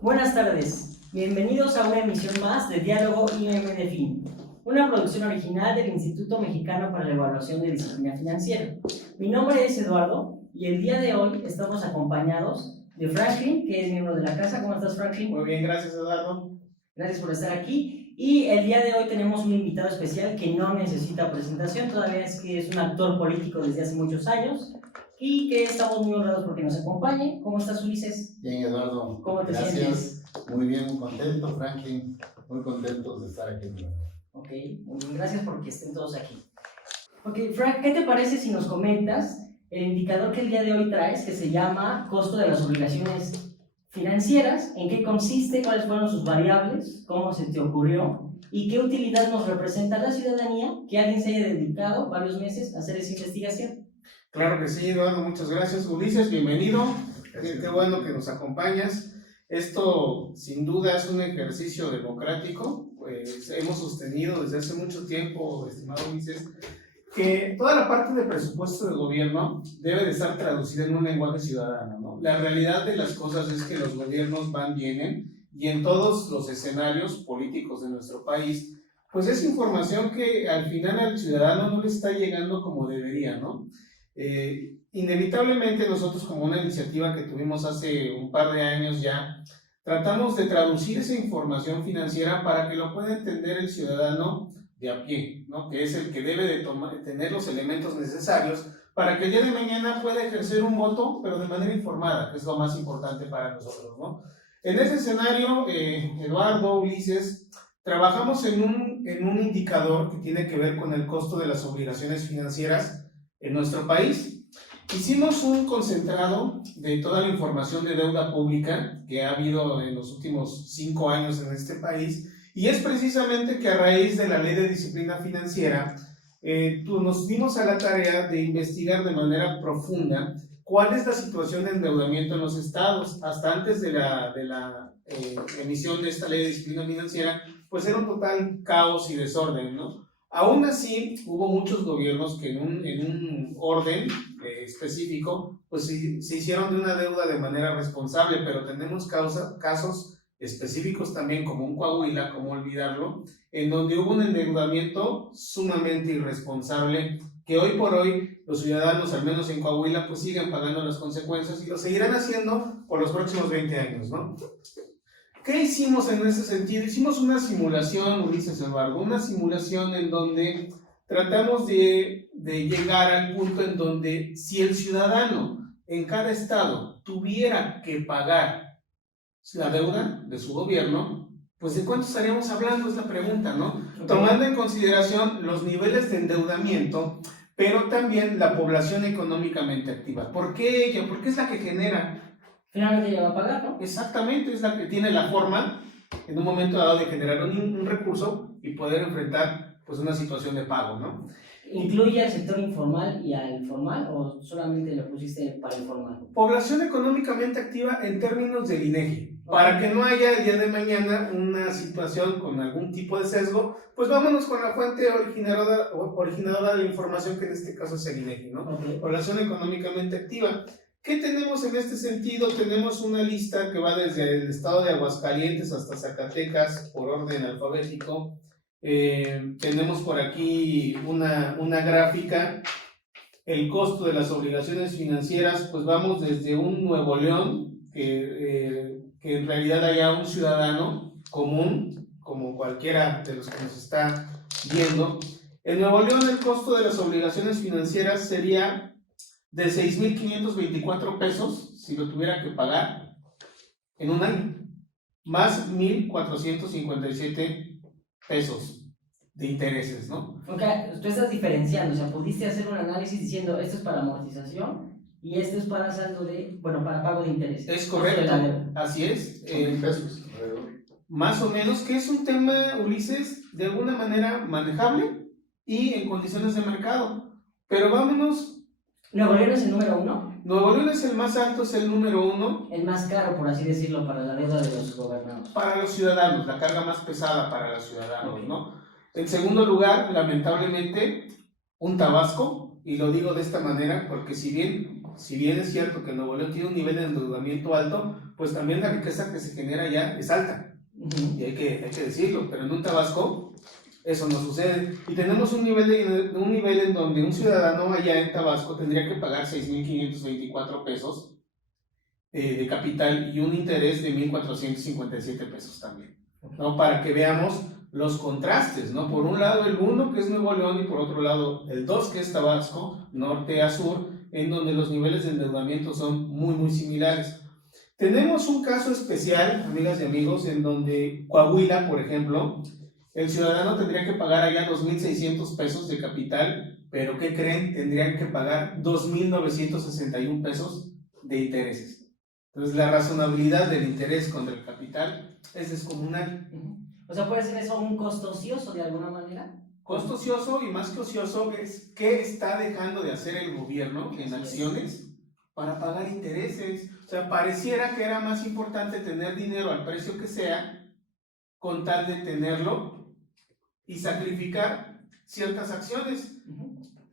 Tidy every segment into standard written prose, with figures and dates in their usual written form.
Buenas tardes, bienvenidos a una emisión más de Diálogo IMDFIN, una producción original del Instituto Mexicano para la Evaluación de Disciplina Financiera. Mi nombre es Eduardo y el día de hoy estamos acompañados de Franklin, que es miembro de la casa. ¿Cómo estás, Franklin? Muy bien, gracias, Eduardo. Gracias por estar aquí. Y el día de hoy tenemos un invitado especial que no necesita presentación, todavía es que es un actor político desde hace muchos años y que estamos muy honrados porque nos acompañe. ¿Cómo estás, Ulises? Bien, Eduardo. ¿Cómo te Gracias. sientes? Muy bien, muy contento, Franklin. Muy contentos de estar aquí. Ok, muy bien, gracias porque estén todos aquí. Ok, Frank, ¿qué te parece si nos comentas el indicador que el día de hoy traes, que se llama costo de las obligaciones financieras? ¿En qué consiste? ¿Cuáles fueron sus variables? ¿Cómo se te ocurrió? ¿Y qué utilidad nos representa a la ciudadanía que alguien se haya dedicado varios meses a hacer esa investigación? Claro que sí, Eduardo, muchas gracias. Ulises, bienvenido. Qué bueno que nos acompañas. Esto, sin duda, es un ejercicio democrático. Pues hemos sostenido desde hace mucho tiempo, estimado Ulises, que toda la parte de presupuesto del gobierno debe de estar traducida en un lenguaje ciudadano, ¿no? La realidad de las cosas es que los gobiernos van, vienen, y en todos los escenarios políticos de nuestro país, pues es información que al final al ciudadano no le está llegando como debería, ¿no? Inevitablemente nosotros, como una iniciativa que tuvimos hace un par de años ya, tratamos de traducir esa información financiera para que lo pueda entender el ciudadano de a pie, ¿no? Que es el que debe de tener los elementos necesarios para que el día de mañana pueda ejercer un voto, pero de manera informada, que es lo más importante para nosotros, ¿no? En ese escenario, Eduardo, Ulises, trabajamos en un indicador que tiene que ver con el costo de las obligaciones financieras en nuestro país. Hicimos un concentrado de toda la información de deuda pública que ha habido en los últimos 5 años en este país, y es precisamente que a raíz de la Ley de Disciplina Financiera nos dimos a la tarea de investigar de manera profunda cuál es la situación de endeudamiento en los estados. Hasta antes de la emisión de esta Ley de Disciplina Financiera, pues era un total caos y desorden, ¿no? Aún así, hubo muchos gobiernos que en un orden específico, pues se hicieron de una deuda de manera responsable, pero tenemos casos específicos también, como un Coahuila, como olvidarlo, en donde hubo un endeudamiento sumamente irresponsable, que hoy por hoy los ciudadanos, al menos en Coahuila, pues siguen pagando las consecuencias y lo seguirán haciendo por los próximos 20 años, ¿no? ¿Qué hicimos en ese sentido? Hicimos una simulación, Ulises, Eduardo, una simulación en donde tratamos de llegar al punto en donde si el ciudadano en cada estado tuviera que pagar la deuda de su gobierno, pues ¿de cuánto estaríamos hablando? Es la pregunta, ¿no? Tomando en consideración los niveles de endeudamiento, pero también la población económicamente activa. ¿Por qué ella? Porque es la que genera. Finalmente ella va a pagar, ¿no? Exactamente, es la que tiene la forma en un momento dado de generar un recurso y poder enfrentar pues una situación de pago, ¿no? ¿Incluye al sector informal y al formal o solamente lo pusiste para informal? Población económicamente activa en términos del INEGI. Para que no haya el día de mañana una situación con algún tipo de sesgo, pues vámonos con la fuente originadora de la información, que en este caso es el INEGI, ¿no? Okay. Población económicamente activa. ¿Qué tenemos en este sentido? Tenemos una lista que va desde el estado de Aguascalientes hasta Zacatecas por orden alfabético. Tenemos por aquí una gráfica. El costo de las obligaciones financieras, pues vamos desde un Nuevo León, que en realidad haya un ciudadano común, como cualquiera de los que nos está viendo. En Nuevo León el costo de las obligaciones financieras sería de 6,524 pesos si lo tuviera que pagar en un año, más 1,457 pesos de intereses, ¿no? Ok, tú estás diferenciando, o sea, pudiste hacer un análisis diciendo esto es para amortización y esto es para saldo de, bueno, para pago de intereses. Es correcto, así es. Pesos. Más o menos, que es un tema, Ulises, de alguna manera manejable y en condiciones de mercado. Pero vámonos. ¿Nuevo León es el número 1? Nuevo León es el más alto, es el número 1. El más caro, por así decirlo, para la deuda de los gobernados. Para los ciudadanos, la carga más pesada para los ciudadanos, Okay. ¿no? En segundo lugar, lamentablemente, un Tabasco, y lo digo de esta manera porque si bien si bien es cierto que Nuevo León tiene un nivel de endeudamiento alto, pues también la riqueza que se genera ya es alta. Y hay que decirlo, pero en un Tabasco eso no sucede. Y tenemos un nivel en donde un ciudadano allá en Tabasco tendría que pagar 6.524 pesos de capital y un interés de 1.457 pesos también, ¿no? Para que veamos los contrastes, ¿no? Por un lado el 1 que es Nuevo León y por otro lado el 2 que es Tabasco, norte a sur, en donde los niveles de endeudamiento son muy muy similares. Tenemos un caso especial, amigas y amigos, en donde Coahuila, por ejemplo, el ciudadano tendría que pagar allá 2.600 pesos de capital, pero ¿qué creen? Tendrían que pagar 2.961 pesos de intereses. Entonces la razonabilidad del interés contra el capital es descomunal. O sea, ¿puede ser eso un costo ocioso de alguna manera? Costo ocioso, y más que ocioso, es qué está dejando de hacer el gobierno en acciones para pagar intereses. O sea, pareciera que era más importante tener dinero al precio que sea, con tal de tenerlo y sacrificar ciertas acciones.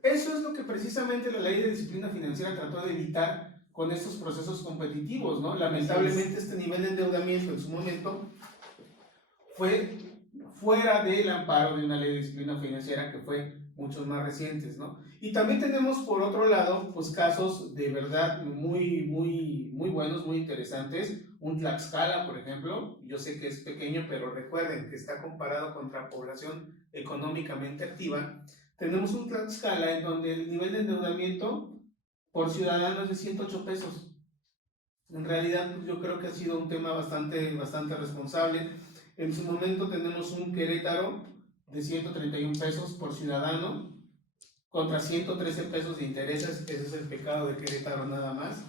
Eso es lo que precisamente la ley de disciplina financiera trató de evitar con estos procesos competitivos, ¿no? Lamentablemente este nivel de endeudamiento en su momento fue fuera del amparo de una ley de disciplina financiera que fue muchos más recientes, ¿no? Y también tenemos por otro lado, pues casos de verdad muy buenos, muy interesantes. Un Tlaxcala, por ejemplo, yo sé que es pequeño, pero recuerden que está comparado contra población económicamente activa. Tenemos un Tlaxcala en donde el nivel de endeudamiento por ciudadano es de 108 pesos. En realidad, pues yo creo que ha sido un tema bastante responsable. En su momento tenemos un Querétaro de 131 pesos por ciudadano contra 113 pesos de intereses. Ese es el pecado de Querétaro nada más.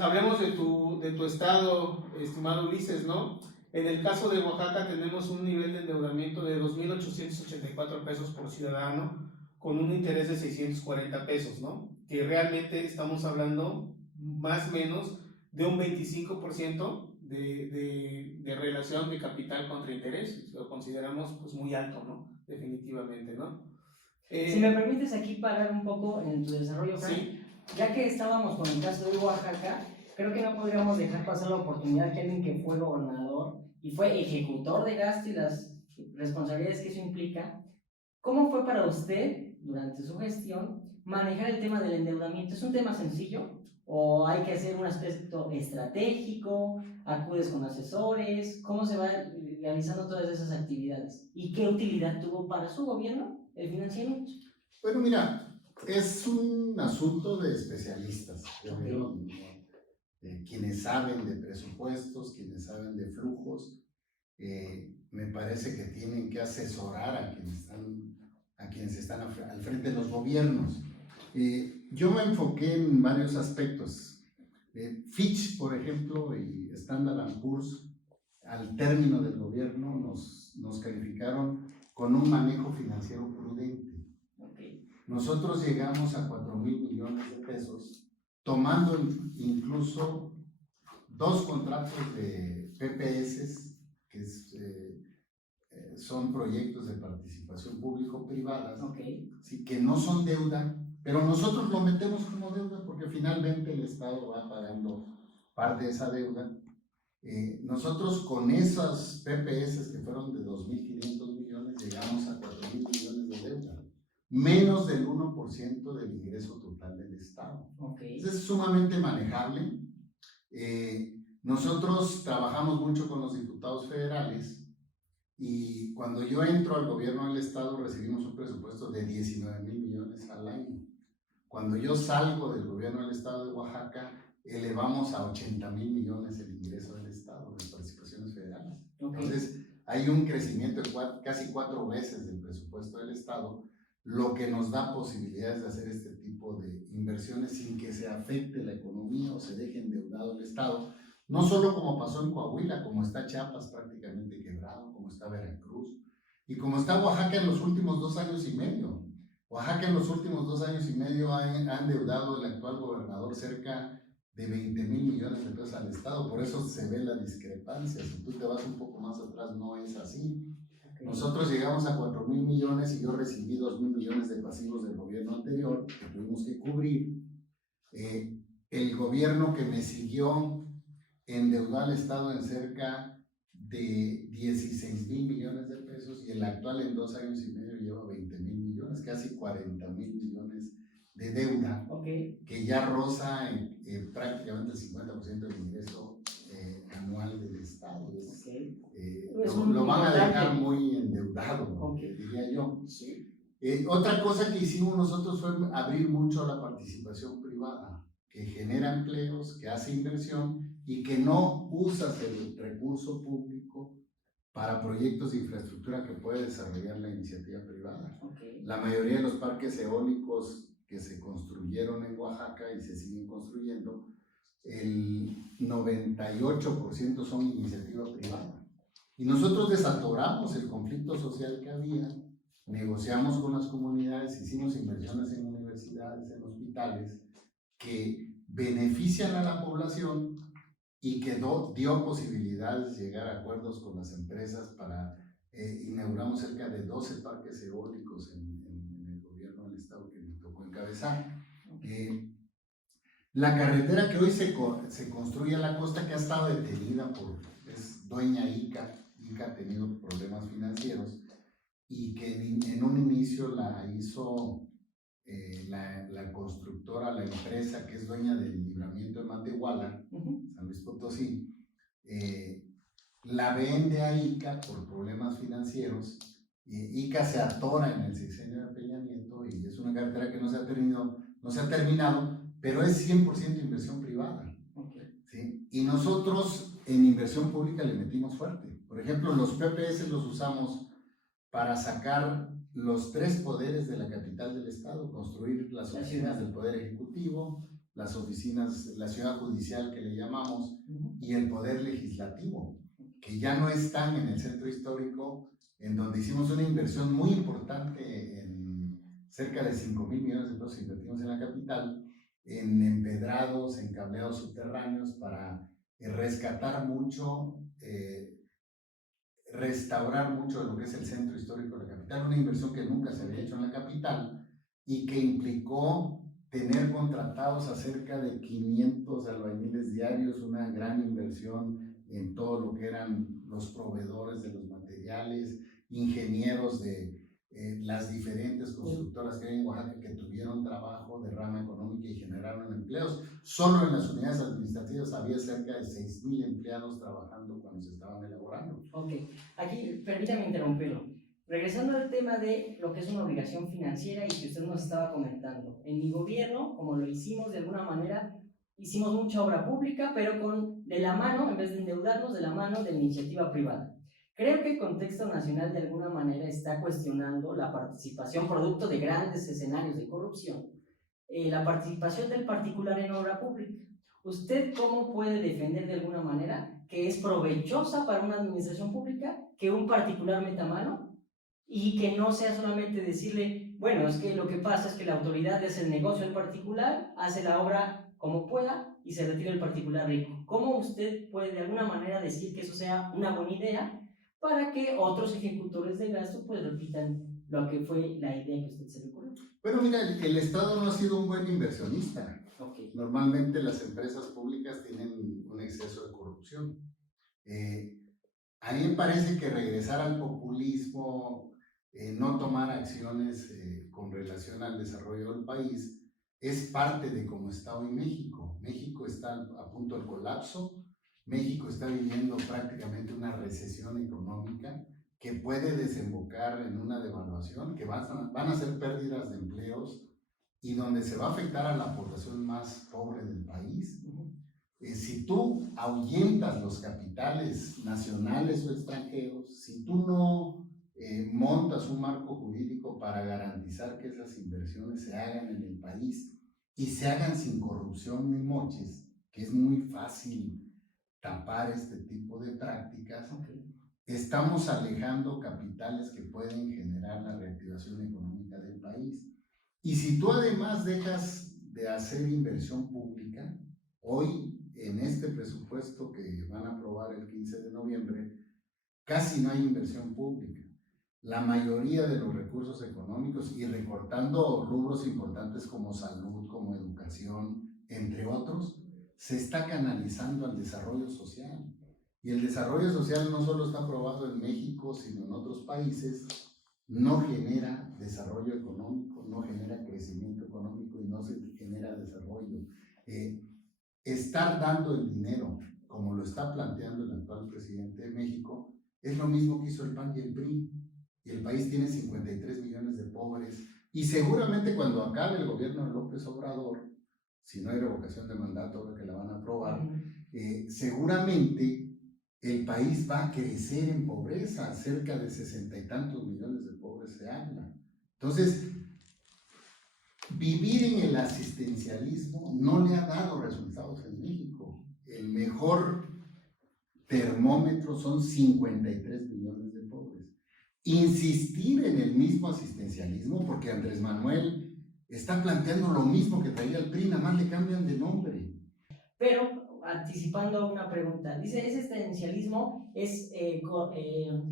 Hablemos de tu estado, estimado Ulises, ¿no? En el caso de Oaxaca tenemos un nivel de endeudamiento de 2.884 pesos por ciudadano con un interés de 640 pesos, ¿no? Que realmente estamos hablando más o menos de un 25% de relación de capital contra interés. Lo consideramos pues muy alto, ¿no? Definitivamente, ¿no? Si me permites aquí parar un poco en tu desarrollo, Frank, sí. Ya que estábamos con el caso de Oaxaca, creo que no podríamos dejar pasar la oportunidad que alguien que fue gobernador y fue ejecutor de gasto y las responsabilidades que eso implica, ¿cómo fue para usted, durante su gestión, manejar el tema del endeudamiento? ¿Es un tema sencillo? ¿O hay que hacer un aspecto estratégico? ¿Acudes con asesores? ¿Cómo se va realizando todas esas actividades? ¿Y qué utilidad tuvo para su gobierno el financiamiento? Bueno, mira, es un asunto de especialistas, quienes saben de presupuestos, quienes saben de flujos. Me parece que tienen que asesorar a quienes están al frente de los gobiernos. Yo me enfoqué en varios aspectos. Fitch, por ejemplo, y Standard & Poor's, al término del gobierno, nos calificaron con un manejo financiero prudente. Nosotros llegamos a 4,000 millones de pesos, tomando incluso 2 contratos de PPS, que son proyectos de participación público-privada, ¿sí? Que no son deuda, pero nosotros lo metemos como deuda porque finalmente el Estado va pagando parte de esa deuda. Nosotros con esas PPS que fueron de 2.500 millones llegamos a 4,000 millones de deuda, menos del 1% del ingreso total del Estado. Entonces es sumamente manejable. Nosotros trabajamos mucho con los diputados federales y cuando yo entro al gobierno del Estado recibimos un presupuesto de 19,000 millones al año. Cuando yo salgo del gobierno del Estado de Oaxaca, elevamos a 80,000 millones el ingreso del Estado de participaciones federales. Entonces hay un crecimiento de casi 4 veces del presupuesto del Estado, lo que nos da posibilidades de hacer este tipo de inversiones sin que se afecte la economía o se deje endeudado el Estado, no solo como pasó en Coahuila, como está Chiapas prácticamente quebrado, como está Veracruz y como está Oaxaca en los últimos 2 años y medio. Oaxaca en los últimos 2 años y medio ha endeudado el actual gobernador cerca de 20,000 millones de pesos al Estado, por eso se ve la discrepancia. Si tú te vas un poco más atrás, no es así. Nosotros llegamos a 4,000 millones y yo recibí 2,000 millones de pasivos del gobierno anterior que tuvimos que cubrir. El gobierno que me siguió endeudó al Estado en cerca de 16,000 millones de pesos y el actual en 2 años y medio lleva 20,000 millones, casi 40,000 millones de deuda, que ya roza prácticamente el 50% del ingreso anual del Estado. Lo van a dejar muy endeudado, diría yo. Sí. Otra cosa que hicimos nosotros fue abrir mucho la participación privada, que genera empleos, que hace inversión y que no usas el recurso público para proyectos de infraestructura que puede desarrollar la iniciativa privada. La mayoría de los parques eólicos que se construyeron en Oaxaca y se siguen construyendo, el 98% son iniciativa privada. Y nosotros desatoramos el conflicto social que había, negociamos con las comunidades, hicimos inversiones en universidades, en hospitales, que benefician a la población y que dio posibilidades de llegar a acuerdos con las empresas para inauguramos cerca de 12 parques eólicos en el gobierno del estado que me tocó encabezar. La carretera que hoy se construye a la costa, que ha estado detenida es dueña ICA ha tenido problemas financieros y que en un inicio la hizo la constructora, la empresa que es dueña del libramiento de Matehuala, San Luis Potosí, la vende a ICA por problemas financieros. ICA se atora en el sexenio de Peña Nieto y es una carretera que no se ha terminado, pero es 100% inversión privada. ¿Sí? Y nosotros en inversión pública le metimos fuerte. Por ejemplo, los PPS los usamos para sacar los 3 poderes de la capital del estado, construir las oficinas del Poder Ejecutivo, las oficinas, la ciudad judicial que le llamamos, y el Poder Legislativo, que ya no están en el centro histórico, en donde hicimos una inversión muy importante, en cerca de 5,000 millones de pesos invertimos en la capital, en empedrados, en cableados subterráneos, para rescatar mucho, restaurar mucho de lo que es el centro histórico de la capital, una inversión que nunca se había hecho en la capital y que implicó tener contratados a cerca de 500 albañiles diarios, una gran inversión en todo lo que eran los proveedores de los materiales, ingenieros de las diferentes constructoras que hay en Oaxaca que tuvieron trabajo de rama económica y generaron empleos. Solo en las unidades administrativas había cerca de 6,000 empleados trabajando cuando se estaban elaborando. Ok, aquí permítame interrumpirlo. Regresando al tema de lo que es una obligación financiera y que usted nos estaba comentando. En mi gobierno, como lo hicimos de alguna manera, hicimos mucha obra pública, pero de la mano, en vez de endeudarnos, de la mano de la iniciativa privada. Creo que el contexto nacional de alguna manera está cuestionando la participación, producto de grandes escenarios de corrupción, la participación del particular en obra pública. ¿Usted cómo puede defender de alguna manera que es provechosa para una administración pública que un particular meta mano y que no sea solamente decirle, bueno, es que lo que pasa es que la autoridad hace el negocio del particular, hace la obra como pueda y se retira el particular rico? ¿Cómo usted puede de alguna manera decir que eso sea una buena idea para que otros ejecutores de gasto pues repitan lo que fue la idea que usted se le ocurrió? Bueno, mira, el Estado no ha sido un buen inversionista. Okay. Normalmente las empresas públicas tienen un exceso de corrupción. A mí me parece que regresar al populismo, no tomar acciones con relación al desarrollo del país, es parte de cómo está hoy México. México está a punto del colapso. México está viviendo prácticamente una recesión económica que puede desembocar en una devaluación, que van a ser pérdidas de empleos y donde se va a afectar a la población más pobre del país. Si tú ahuyentas los capitales nacionales o extranjeros, si tú no montas un marco jurídico para garantizar que esas inversiones se hagan en el país y se hagan sin corrupción ni moches, que es muy fácil tapar este tipo de prácticas, estamos alejando capitales que pueden generar la reactivación económica del país. Y si tú además dejas de hacer inversión pública, hoy en este presupuesto que van a aprobar el 15 de noviembre, casi no hay inversión pública. La mayoría de los recursos económicos y recortando rubros importantes como salud, como educación, entre otros, se está canalizando al desarrollo social. Y el desarrollo social no solo está aprobado en México, sino en otros países, no genera desarrollo económico, no genera crecimiento económico y no se genera desarrollo. Estar dando el dinero, como lo está planteando el actual presidente de México, es lo mismo que hizo el PAN y el PRI. Y el país tiene 53 millones de pobres. Y seguramente cuando acabe el gobierno de López Obrador, si no hay revocación de mandato, ahora que la van a aprobar, seguramente el país va a crecer en pobreza, cerca de 60 y tantos millones de pobres se habla. Entonces, vivir en el asistencialismo no le ha dado resultados en México. El mejor termómetro son 53 millones de pobres. Insistir en el mismo asistencialismo, porque Andrés Manuel está planteando lo mismo que traía el PRI, nada más le cambian de nombre. Pero, anticipando una pregunta, dice, ese asistencialismo es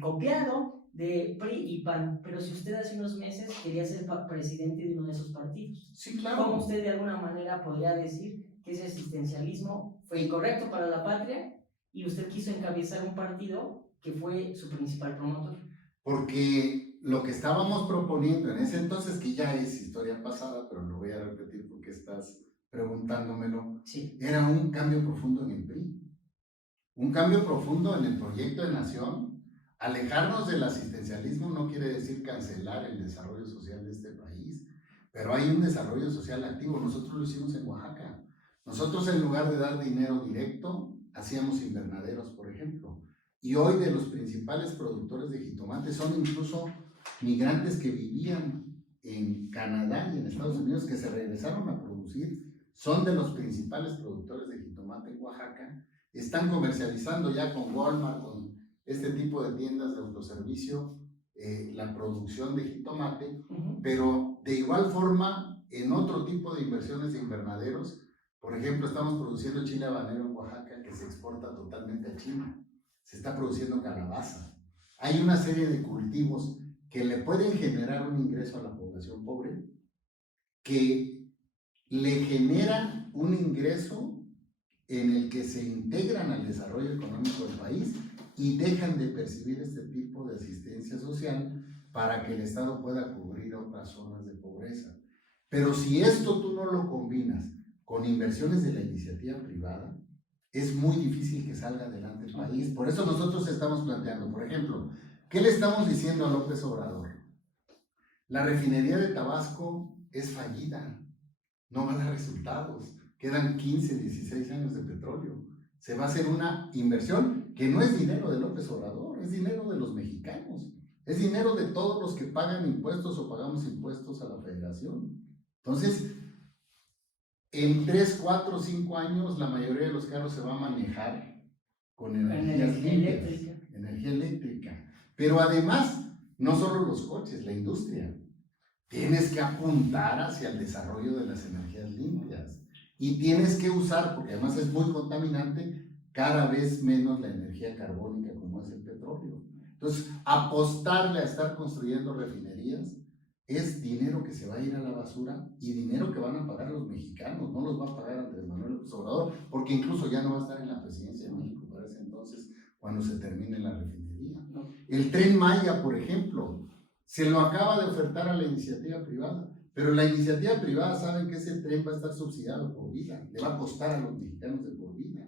copiado de PRI y PAN, pero si usted hace unos meses quería ser presidente de uno de esos partidos, sí, claro. ¿Cómo usted de alguna manera podría decir que ese asistencialismo fue incorrecto para la patria y usted quiso encabezar un partido que fue su principal promotor? Porque lo que estábamos proponiendo en ese entonces, que ya es historia pasada, pero lo voy a repetir porque estás preguntándomelo, sí, era un cambio profundo en el PRI, un cambio profundo en el proyecto de nación. Alejarnos del asistencialismo no quiere decir cancelar el desarrollo social de este país, pero hay un desarrollo social activo. Nosotros lo hicimos en Oaxaca. Nosotros, en lugar de dar dinero directo, hacíamos invernaderos, por ejemplo. Y hoy de los principales productores de jitomate son incluso migrantes que vivían en Canadá y en Estados Unidos, que se regresaron a producir, son de los principales productores de jitomate en Oaxaca. Están comercializando ya con Walmart, con este tipo de tiendas de autoservicio, la producción de jitomate, pero de igual forma en otro tipo de inversiones de invernaderos. Por ejemplo, estamos produciendo chile habanero en Oaxaca, que se exporta totalmente a China. Se está produciendo calabaza. Hay una serie de cultivos que le pueden generar un ingreso a la población pobre, que le generan un ingreso en el que se integran al desarrollo económico del país y dejan de percibir este tipo de asistencia social para que el Estado pueda cubrir otras zonas de pobreza. Pero si esto tú no lo combinas con inversiones de la iniciativa privada, es muy difícil que salga adelante el país. Por eso nosotros estamos planteando, por ejemplo, ¿qué le estamos diciendo a López Obrador? La refinería de Tabasco es fallida, no va a dar resultados, quedan 15, 16 años de petróleo. Se va a hacer una inversión que no es dinero de López Obrador, es dinero de los mexicanos, es dinero de todos los que pagan impuestos o pagamos impuestos a la federación. Entonces, en 3, 4, 5 años la mayoría de los carros se va a manejar con energía eléctrica. Pero además, no solo los coches, la industria. Tienes que apuntar hacia el desarrollo de las energías limpias y tienes que usar, porque además es muy contaminante, cada vez menos la energía carbónica como es el petróleo. Entonces, apostarle a estar construyendo refinerías es dinero que se va a ir a la basura y dinero que van a pagar los mexicanos, no los va a pagar Andrés Manuel López Obrador, porque incluso ya no va a estar en la presidencia de México para ese entonces, cuando se termine la refinería. El Tren Maya, por ejemplo, se lo acaba de ofertar a la iniciativa privada, pero la iniciativa privada saben que ese tren va a estar subsidiado por vida, le va a costar a los mexicanos de por vida.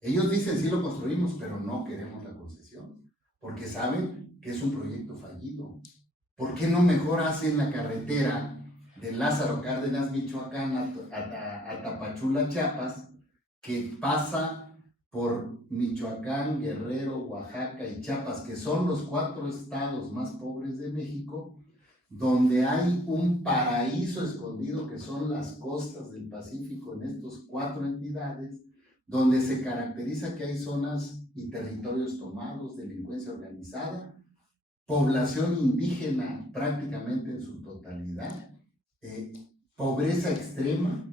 Ellos dicen sí lo construimos, pero no queremos la concesión, porque saben que es un proyecto fallido. ¿Por qué no mejor hacen la carretera de Lázaro Cárdenas, Michoacán, a Tapachula, Chiapas, que pasa por Michoacán, Guerrero, Oaxaca y Chiapas, que son los 4 estados más pobres de México, donde hay un paraíso escondido que son las costas del Pacífico en estos 4 entidades, donde se caracteriza que hay zonas y territorios tomados, delincuencia organizada, población indígena prácticamente en su totalidad, pobreza extrema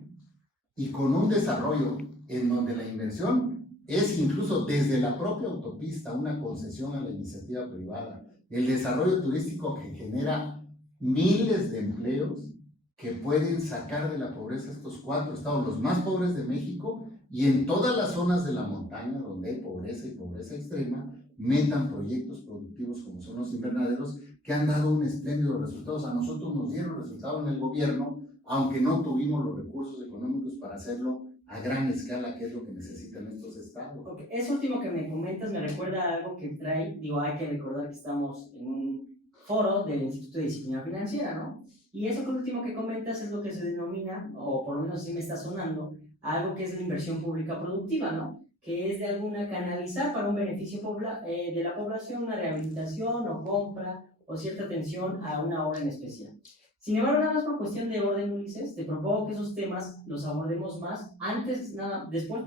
y con un desarrollo en donde la inversión es incluso desde la propia autopista una concesión a la iniciativa privada, el desarrollo turístico que genera miles de empleos, que pueden sacar de la pobreza estos 4 estados, los más pobres de México, y en todas las zonas de la montaña donde hay pobreza y pobreza extrema, metan proyectos productivos como son los invernaderos, que han dado un espléndido resultados. A nosotros nos dieron resultados en el gobierno, aunque no tuvimos los recursos económicos para hacerlo a gran escala, que es lo que necesitan estos estados. Okay. Eso último que me comentas me recuerda a algo que trae, digo, hay que recordar que estamos en un foro del Instituto de Disciplina Financiera, ¿no? Y eso último que comentas es lo que se denomina, o por lo menos así me está sonando, algo que es la inversión pública productiva, ¿no? Que es de alguna canalizar para un beneficio de la población, una rehabilitación o compra o cierta atención a una obra en especial. Sin embargo, nada más por cuestión de orden, Ulises, te propongo que esos temas los abordemos más después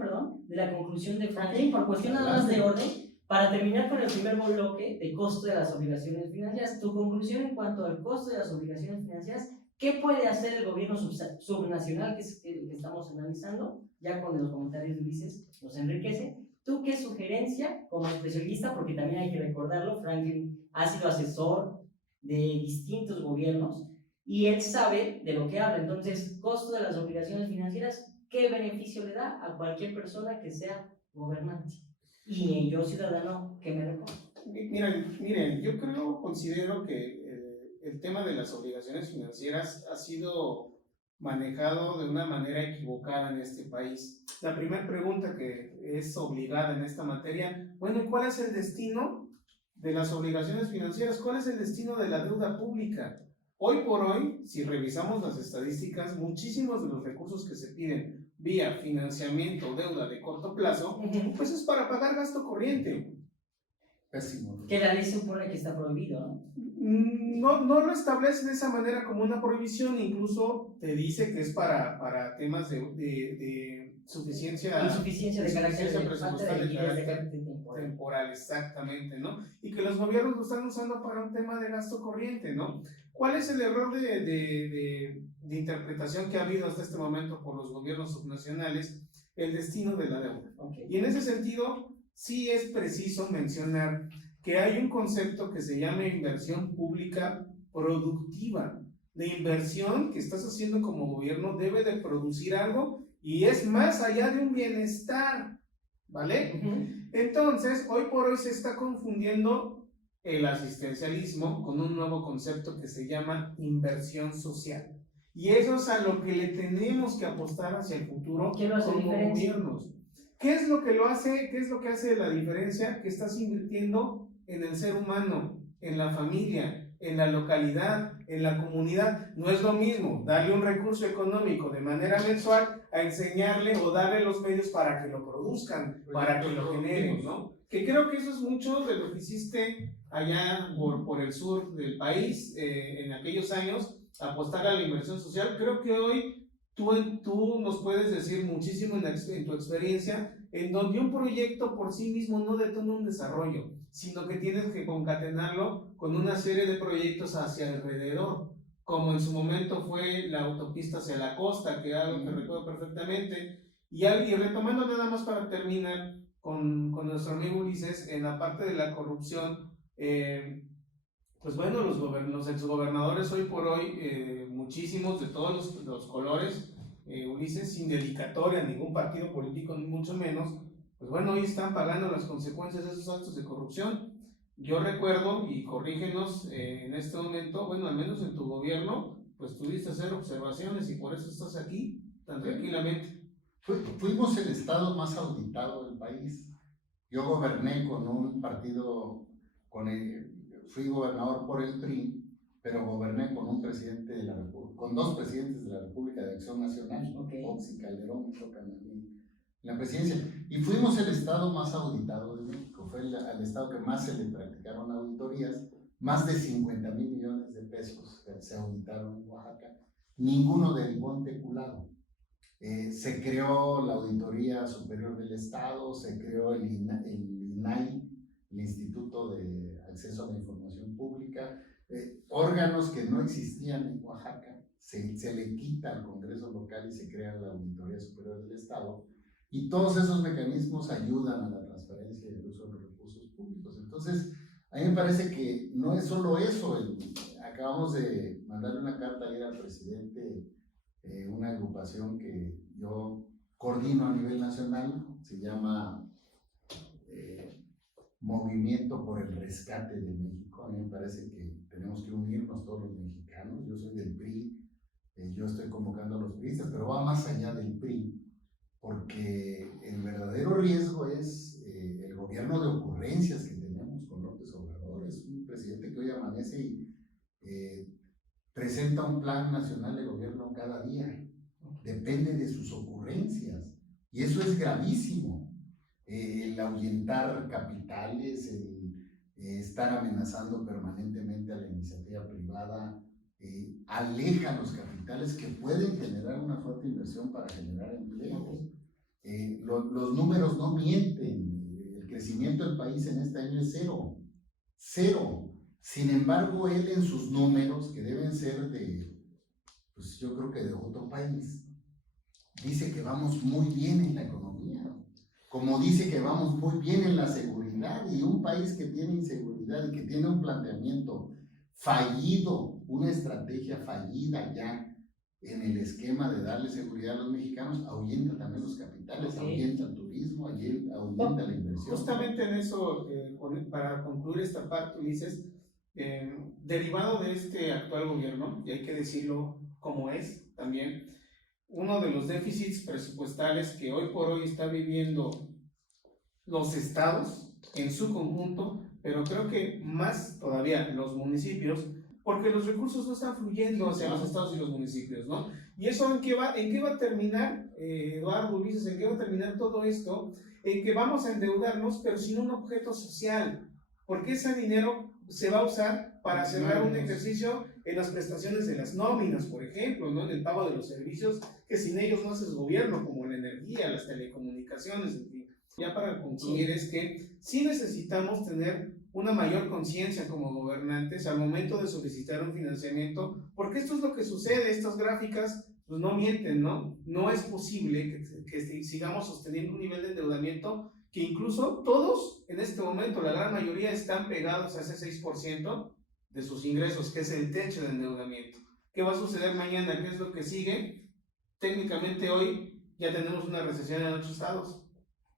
de la conclusión de Franklin, por cuestión nada más de orden, para terminar con el primer bloque de costo de las obligaciones financieras. Tu conclusión en cuanto al costo de las obligaciones financieras, ¿qué puede hacer el gobierno subnacional, que es el que estamos analizando? Ya con los comentarios de Ulises nos enriquece. ¿Tú qué sugerencia como especialista, porque también hay que recordarlo, Franklin ha sido asesor de distintos gobiernos y él sabe de lo que habla? Entonces, costo de las obligaciones financieras, ¿qué beneficio le da a cualquier persona que sea gobernante? Y yo, ciudadano, ¿qué me recomiendo? Miren, yo considero que el tema de las obligaciones financieras ha sido manejado de una manera equivocada en este país. La primera pregunta que es obligada en esta materia, bueno, ¿cuál es el destino de las obligaciones financieras? ¿Cuál es el destino de la deuda pública? Hoy por hoy, si revisamos las estadísticas, muchísimos de los recursos que se piden vía financiamiento o deuda de corto plazo, pues es para pagar gasto corriente. Pésimo. Que la ley supone que está prohibido, ¿no? No lo establece de esa manera como una prohibición, incluso te dice que es para temas de suficiencia de carácter presupuestal de carácter temporal, exactamente, ¿no? Y que los gobiernos lo están usando para un tema de gasto corriente, ¿no? ¿Cuál es el error de interpretación que ha habido hasta este momento por los gobiernos subnacionales? El destino de la deuda. Okay. Y en ese sentido, sí es preciso mencionar que hay un concepto que se llama inversión pública productiva. La inversión que estás haciendo como gobierno debe de producir algo y es más allá de un bienestar, ¿vale? Entonces, hoy por hoy se está confundiendo el asistencialismo con un nuevo concepto que se llama inversión social. Y eso es a lo que le tenemos que apostar hacia el futuro como gobiernos. ¿Qué es lo que lo hace? ¿Qué es lo que hace la diferencia? Que estás invirtiendo en el ser humano, en la familia, en la localidad, en la comunidad. No es lo mismo darle un recurso económico de manera mensual a enseñarle o darle los medios para que lo produzcan, para que lo generen, ¿no? Que creo que eso es mucho de lo que hiciste allá por el sur del país en aquellos años, apostar a la inversión social. Creo que hoy tú nos puedes decir muchísimo en tu experiencia, en donde un proyecto por sí mismo no detona un desarrollo, sino que tienes que concatenarlo con una serie de proyectos hacia alrededor, como en su momento fue la autopista hacia la costa, que es algo que recuerdo perfectamente. Y retomando nada más para terminar con nuestro amigo Ulises, en la parte de la corrupción, pues bueno, los exgobernadores hoy por hoy, muchísimos de todos los colores, Ulises, sin dedicatoria a ningún partido político, ni mucho menos, pues bueno, hoy están pagando las consecuencias de esos actos de corrupción. Yo recuerdo, y corrígenos en este momento, bueno, al menos en tu gobierno, pues tuviste hacer observaciones y por eso estás aquí tan tranquilamente. Fuimos el estado más auditado del país. Yo goberné con un partido, fui gobernador por el PRI, pero goberné con un presidente de la República, con 2 presidentes de la República de Acción Nacional, Fox y Calderón, me tocan a mí la presidencia, y fuimos el estado más auditado de México. Fue el estado que más se le practicaron auditorías, más de 50,000 millones de pesos se auditaron en Oaxaca, ninguno derivó en peculado. Se creó la Auditoría Superior del Estado, se creó el INAI, el Instituto de Acceso a la Información Pública, órganos que no existían en Oaxaca, se le quita al Congreso local y se crea la Auditoría Superior del Estado, y todos esos mecanismos ayudan a la transparencia y el uso de los recursos públicos. Entonces, a mí me parece que no es solo eso, acabamos de mandarle una carta ayer al presidente, una agrupación que yo coordino a nivel nacional, se llama Movimiento por el Rescate de México. A mí me parece que tenemos que unirnos todos los mexicanos. Yo soy del PRI, yo estoy convocando a los priistas, pero va más allá del PRI, porque el verdadero riesgo es el gobierno de ocurrencias que tenemos con López Obrador. Es un presidente que hoy amanece y presenta un plan nacional de gobierno cada día, depende de sus ocurrencias, y eso es gravísimo. El ahuyentar capitales, el estar amenazando permanentemente a la iniciativa privada, aleja los capitales que pueden generar una fuerte inversión para generar empleos. Los números no mienten, el crecimiento del país en este año es cero. Sin embargo, él en sus números, que deben ser pues yo creo que de otro país, dice que vamos muy bien en la economía, como dice que vamos muy bien en la seguridad, y un país que tiene inseguridad y que tiene un planteamiento fallido, una estrategia fallida ya en el esquema de darle seguridad a los mexicanos, ahuyenta también los capitales, ahuyenta el turismo, ahuyenta la inversión. Justamente en eso, para concluir esta parte, Ulises, derivado de este actual gobierno, y hay que decirlo como es también, uno de los déficits presupuestales que hoy por hoy está viviendo los estados en su conjunto, pero creo que más todavía los municipios, porque los recursos no están fluyendo hacia los estados y los municipios, ¿no? ¿Y eso en qué va a terminar, Eduardo, Ulises, en qué va a terminar todo esto? En que vamos a endeudarnos, pero sin un objeto social, porque ese dinero se va a usar para cerrar un ejercicio en las prestaciones de las nóminas, por ejemplo, ¿no? En el pago de los servicios que sin ellos no haces gobierno, como la energía, las telecomunicaciones, en fin. Ya para concluir, es que sí necesitamos tener una mayor conciencia como gobernantes al momento de solicitar un financiamiento, porque esto es lo que sucede, estas gráficas pues no mienten, ¿no? No es posible que sigamos sosteniendo un nivel de endeudamiento que incluso todos en este momento, la gran mayoría, están pegados a ese 6% de sus ingresos, que es el techo de endeudamiento. ¿Qué va a suceder mañana? ¿Qué es lo que sigue? Técnicamente hoy ya tenemos una recesión en 8 estados.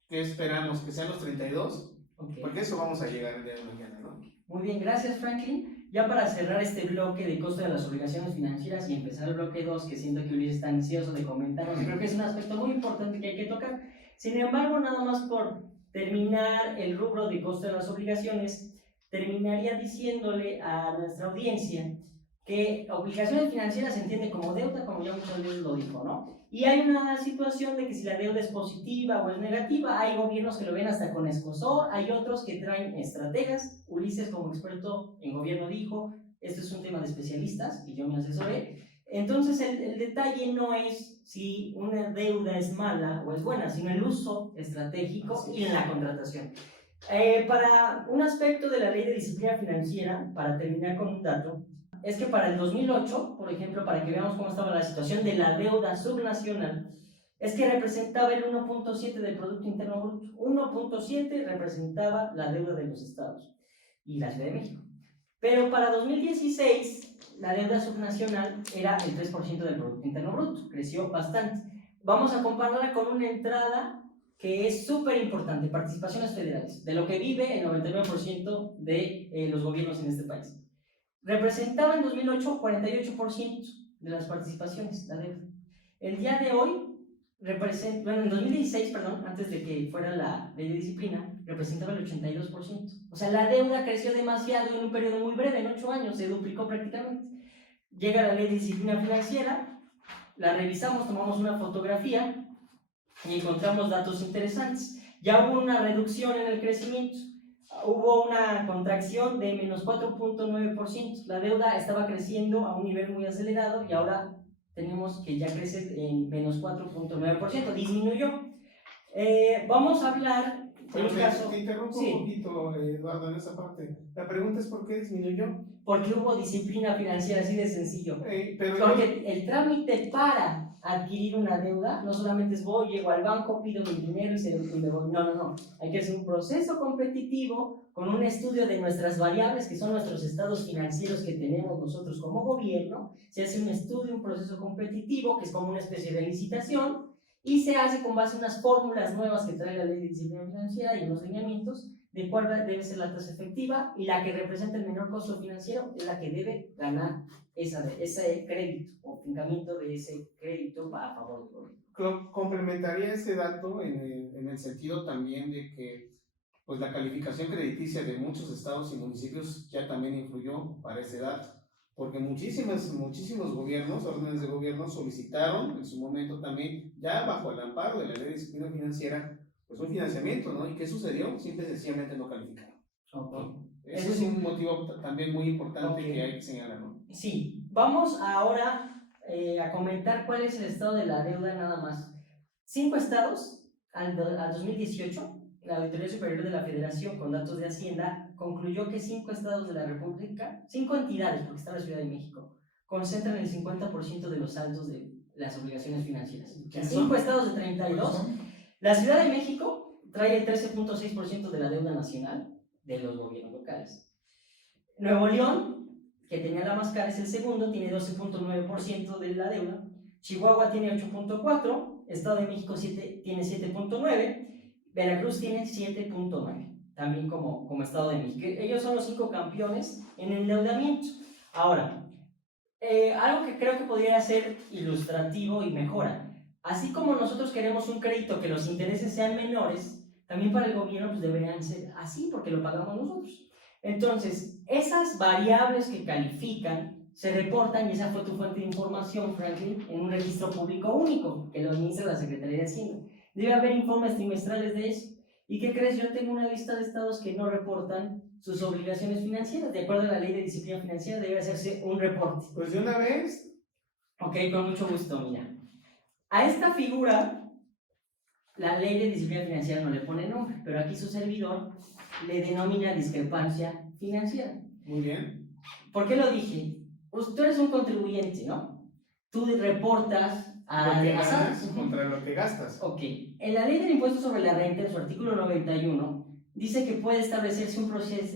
¿Qué esperamos? ¿Que sean los 32? Okay. Porque eso vamos a llegar el día de mañana, ¿no? Muy bien, gracias Franklin. Ya para cerrar este bloque de costo de las obligaciones financieras y empezar el bloque 2, que siento que Ulises está ansioso de comentarnos, creo que es un aspecto muy importante que hay que tocar. Sin embargo, nada más por terminar el rubro de costo de las obligaciones, terminaría diciéndole a nuestra audiencia que obligaciones financieras se entiende como deuda, como ya muchas veces lo dijo, ¿no? Y hay una situación de que si la deuda es positiva o es negativa, hay gobiernos que lo ven hasta con escozor, hay otros que traen estrategas. Ulises, como experto en gobierno, dijo, esto es un tema de especialistas y yo me asesoré. Entonces el detalle no es si una deuda es mala o es buena, sino el uso estratégico y en la contratación. Para un aspecto de la ley de disciplina financiera, para terminar con un dato, es que para el 2008, por ejemplo, para que veamos cómo estaba la situación de la deuda subnacional, es que representaba el 1.7 del Producto Interno Bruto. 1.7 representaba la deuda de los estados y la Ciudad de México. Pero para 2016, la deuda subnacional era el 3% del Producto Interno Bruto, creció bastante. Vamos a compararla con una entrada que es súper importante, participaciones federales, de lo que vive el 99% de los gobiernos en este país. Representaba en 2008 48% de las participaciones, la deuda. El día de hoy, en 2016, antes de que fuera la ley de disciplina, representaba el 82%. O sea, la deuda creció demasiado en un periodo muy breve, en 8 años, se duplicó prácticamente. Llega la ley de disciplina financiera, la revisamos, tomamos una fotografía y encontramos datos interesantes. Ya hubo una reducción en el crecimiento. Hubo una contracción de menos 4.9%. La deuda estaba creciendo a un nivel muy acelerado y ahora tenemos que ya crece en menos 4.9%, disminuyó. Vamos a hablar Pero un caso, te interrumpo sí. un poquito, Eduardo, en esa parte. La pregunta es ¿por qué disminuyó? Porque hubo disciplina financiera, así de sencillo. Pero Porque el trámite para adquirir una deuda no solamente es voy, llego al banco, pido mi dinero y me voy. No. Hay que hacer un proceso competitivo con un estudio de nuestras variables, que son nuestros estados financieros que tenemos nosotros como gobierno. Se hace un estudio, un proceso competitivo, que es como una especie de licitación, y se hace con base en unas fórmulas nuevas que trae la ley de disciplina financiera y unos lineamientos de cuál debe ser la tasa efectiva, y la que representa el menor costo financiero es la que debe ganar ese crédito o fincamiento de ese crédito a favor del gobierno. Complementaría ese dato en el sentido también de que pues, la calificación crediticia de muchos estados y municipios ya también influyó para ese dato, porque muchísimos gobiernos, órdenes de gobierno solicitaron en su momento también, ya bajo el amparo de la ley de disciplina financiera, pues un financiamiento, ¿no? ¿Y qué sucedió? Simple y sencillamente no calificaron. ¿No? Eso es un motivo también muy importante que hay que señalar, ¿no? Sí, vamos ahora a comentar cuál es el estado de la deuda nada más. 5 estados, al 2018, la Auditoría Superior de la Federación, con datos de Hacienda, concluyó que 5 estados de la República, 5 entidades, porque está la Ciudad de México, concentran el 50% de los saldos de las obligaciones financieras. 5 estados de 32. La Ciudad de México trae el 13.6% de la deuda nacional de los gobiernos locales. Nuevo León, que tenía la más cara, es el segundo, tiene 12.9% de la deuda. Chihuahua tiene 8.4%, Estado de México tiene 7.9%, Veracruz tiene 7.9%, también como Estado de México. Ellos son los 5 campeones en endeudamiento. Ahora, algo que creo que podría ser ilustrativo y mejora. Así como nosotros queremos un crédito que los intereses sean menores, también para el gobierno pues deberían ser así, porque lo pagamos nosotros. Entonces, esas variables que califican se reportan, y esa fue tu fuente de información, Franklin, en un registro público único que lo administra la Secretaría de Hacienda. Debe haber informes trimestrales de eso. ¿Y qué crees? Yo tengo una lista de estados que no reportan sus obligaciones financieras. De acuerdo a la ley de disciplina financiera, debe hacerse un reporte. Pues de una vez. Ok, con mucho gusto, mira. A esta figura, la ley de disciplina financiera no le pone nombre, pero aquí su servidor le denomina discrepancia financiera. Muy bien. ¿Por qué lo dije? Pues tú eres un contribuyente, ¿no? Tú reportas a lo que ganas contra lo que gastas. Ok. En la ley del impuesto sobre la renta, en su artículo 91, dice que puede establecerse